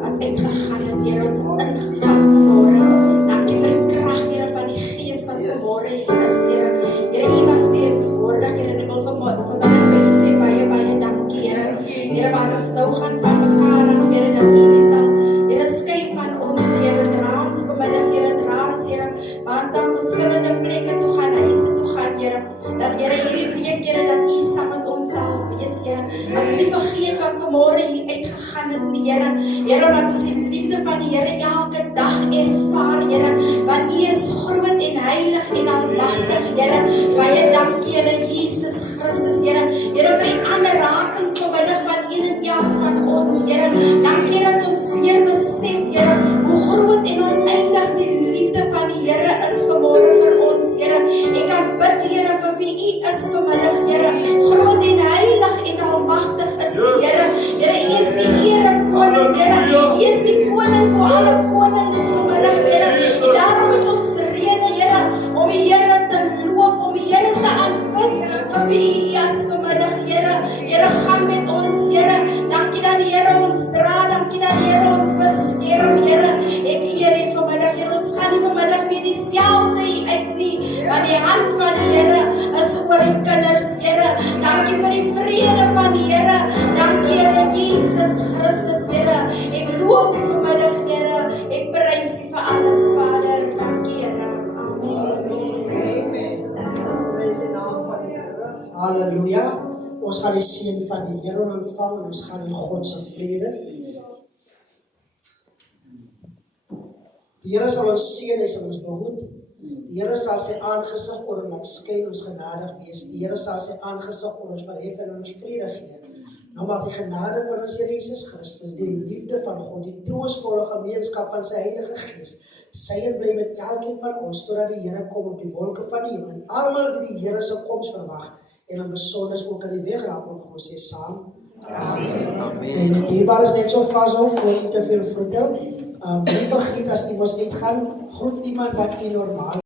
wat uitgegaan het, Here, ons het ingevat vanmorgen. Dankie vir die krag, Here, van die Gees wat vanmorgen hier is, Here. Here, U was teenswoordig, Here, en ek wil vanmiddag vir U sê baie dankie, Here. Here, waar ons nou gaan van mekaar af, Here, dat U nie sal, Here, skei van ons, Here, dra ons vanmiddag, Here, dra ons, Here, waar ons dan verskillende plekke toe gaan, huise toe gaan, Here, dat Here, hierdie week, Here, dat U saam met ons sal wees, Here, dat ons nie vergeet wat vanmorgen hier uitgegaan het, Here, Here, dat ons die liefde van die Here elke dag ervaar, Here, want U is groot en heilig en almagtig, Here, baie dankie, Here, Jesus Christus, Here, Here, vir die aanraking vanmiddag van een en elk van ons, Here, dankie dat ons weer besef, Here, hoe groot en oneindig die liefde van die Here is vanmorgen vir ons, Here. Ek kan bid, Here, vir wie U is vanmiddag, Here. Groot en heilig en almagtig is die Here. Here, U is die ere koning, Here. U is die koning vir alle konings vanmiddag, Here. En daarom het ons rede, Here, om die Here te loof, om die Here te aanbid vir wie U is vanmiddag, Here. Here, gaan met ons, Here. Dankie dat die Here ons dra, dankie dat die Here ons beskerm, Here. Ek eer U vanmiddag, Here. Ons gaan nie vanmiddag weer dieselfde hier uit nie, want die hand van die Here is oor die kinders, Here. Dankie vir die vrede van die Here. Dankie, Here Jesus Christus, Here. Ek loof U vanmiddag, Here. Ek prys U vir alles, Vader. Dankie, Here. Amen. Halleluja. Ons gaan die seën van die Here ontvang en ons gaan in God se vrede. Die Here sal ons seën, hy sal ons behoed. Die Here sal sy aangesig oor ons laat skyn, ons genadig wees. Die Here sal sy aangesig oor ons verhef en ons vrede gee. Nou mag die genade van ons Here Jesus Christus, die liefde van God, die troostvolle gemeenskap van sy Heilige Gees, sy en bly met elkeen van ons, totdat die Here kom op die wolke van die hemel. En almal wie die Here se koms verwag, en in besonder ook aan die weg raak, en ons sê saam, Amen. En met diebaar is net so vashou, voor u te veel vertel. Nie vergeet, as u mos uitgaan, groet iemand wat u normaal